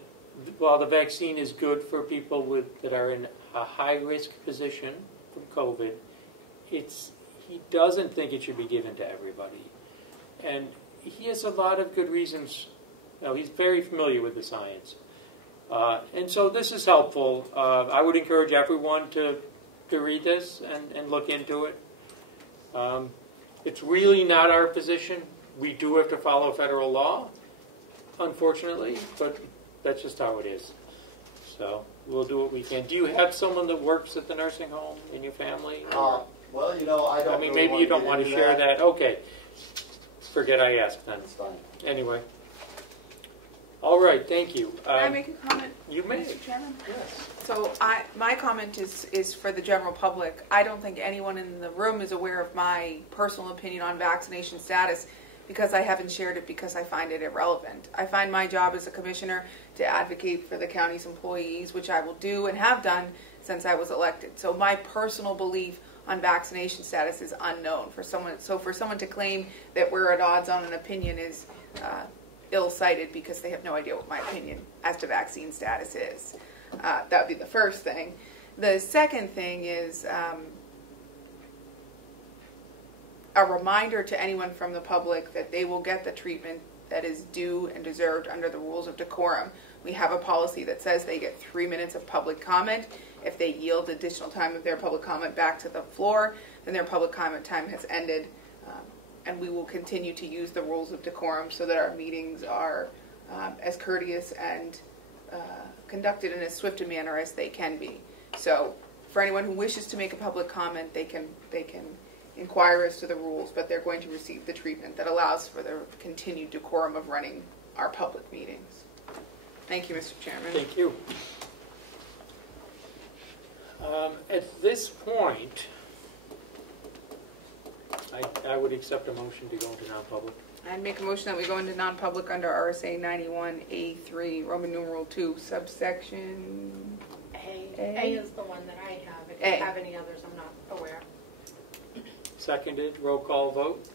while the vaccine is good for people that are in a high-risk position from COVID, he doesn't think it should be given to everybody. And he has a lot of good reasons. No, he's very familiar with the science. And so this is helpful. I would encourage everyone to read this and look into it. It's really not our position. We do have to follow federal law, unfortunately, but that's just how it is. So we'll do what we can. Do you have someone that works at the nursing home in your family? Well, you know, I don't. I mean, maybe you don't want to share that. Okay. Forget I asked then. That's fine. Anyway. All All right, thank you. Can I make a comment? You may. Mr. Chairman? Yes. So my comment is for the general public. I don't think anyone in the room is aware of my personal opinion on vaccination status because I haven't shared it because I find it irrelevant. I find my job as a commissioner to advocate for the county's employees, which I will do and have done since I was elected. So my personal belief on vaccination status is unknown for someone. So for someone to claim that we're at odds on an opinion is ill-cited because they have no idea what my opinion as to vaccine status is. That would be the first thing. The second thing is a reminder to anyone from the public that they will get the treatment that is due and deserved under the rules of decorum. We have a policy that says they get 3 minutes of public comment. If they yield additional time of their public comment back to the floor, then their public comment time has ended. And we will continue to use the rules of decorum so that our meetings are as courteous and conducted in as swift a manner as they can be. So for anyone who wishes to make a public comment, they can inquire as to the rules, but they're going to receive the treatment that allows for the continued decorum of running our public meetings. Thank you, Mr. Chairman. Thank you. At this point, I would accept a motion to go into non-public. I'd make a motion that we go into non-public under RSA 91A3, Roman numeral 2, subsection A. A? A is the one that I have. If you have any others, I'm not aware. Seconded. Roll call vote.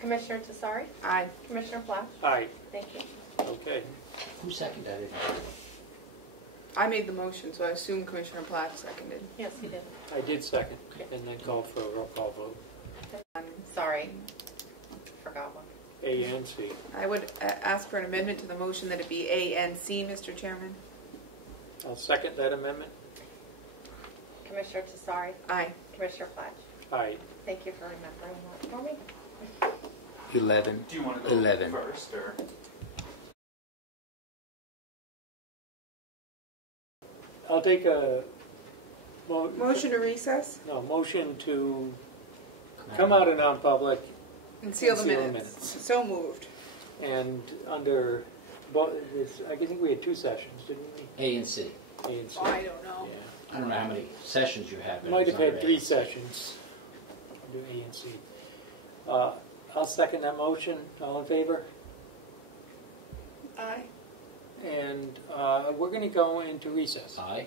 Commissioner Tessari? Aye. Commissioner Flash? Aye. Thank you. Okay. Who seconded it? I made the motion, so I assume Commissioner Platt seconded. Yes, he did. I did second, and then called for a roll call vote. Sorry. Forgot one. A and C. I would ask for an amendment to the motion that it be A and C, Mr. Chairman. I'll second that amendment. Commissioner Tessari? Aye. Commissioner Flash? Aye. Thank you for remembering that for me. 11. Do you want to go 11. first, or? I'll take a motion to recess. No, motion to come out of non-public And seal the minutes. So moved. And under, I think we had 2 sessions, didn't we? A and C. A and C. Oh, I don't know. I don't know how many sessions you had. But Might it have was had under 3 A. sessions. Under A and C. I'll second that motion. All in favor? Aye. And we're going to go into recess. Aye.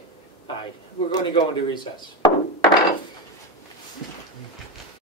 Aye. We're going to go into recess.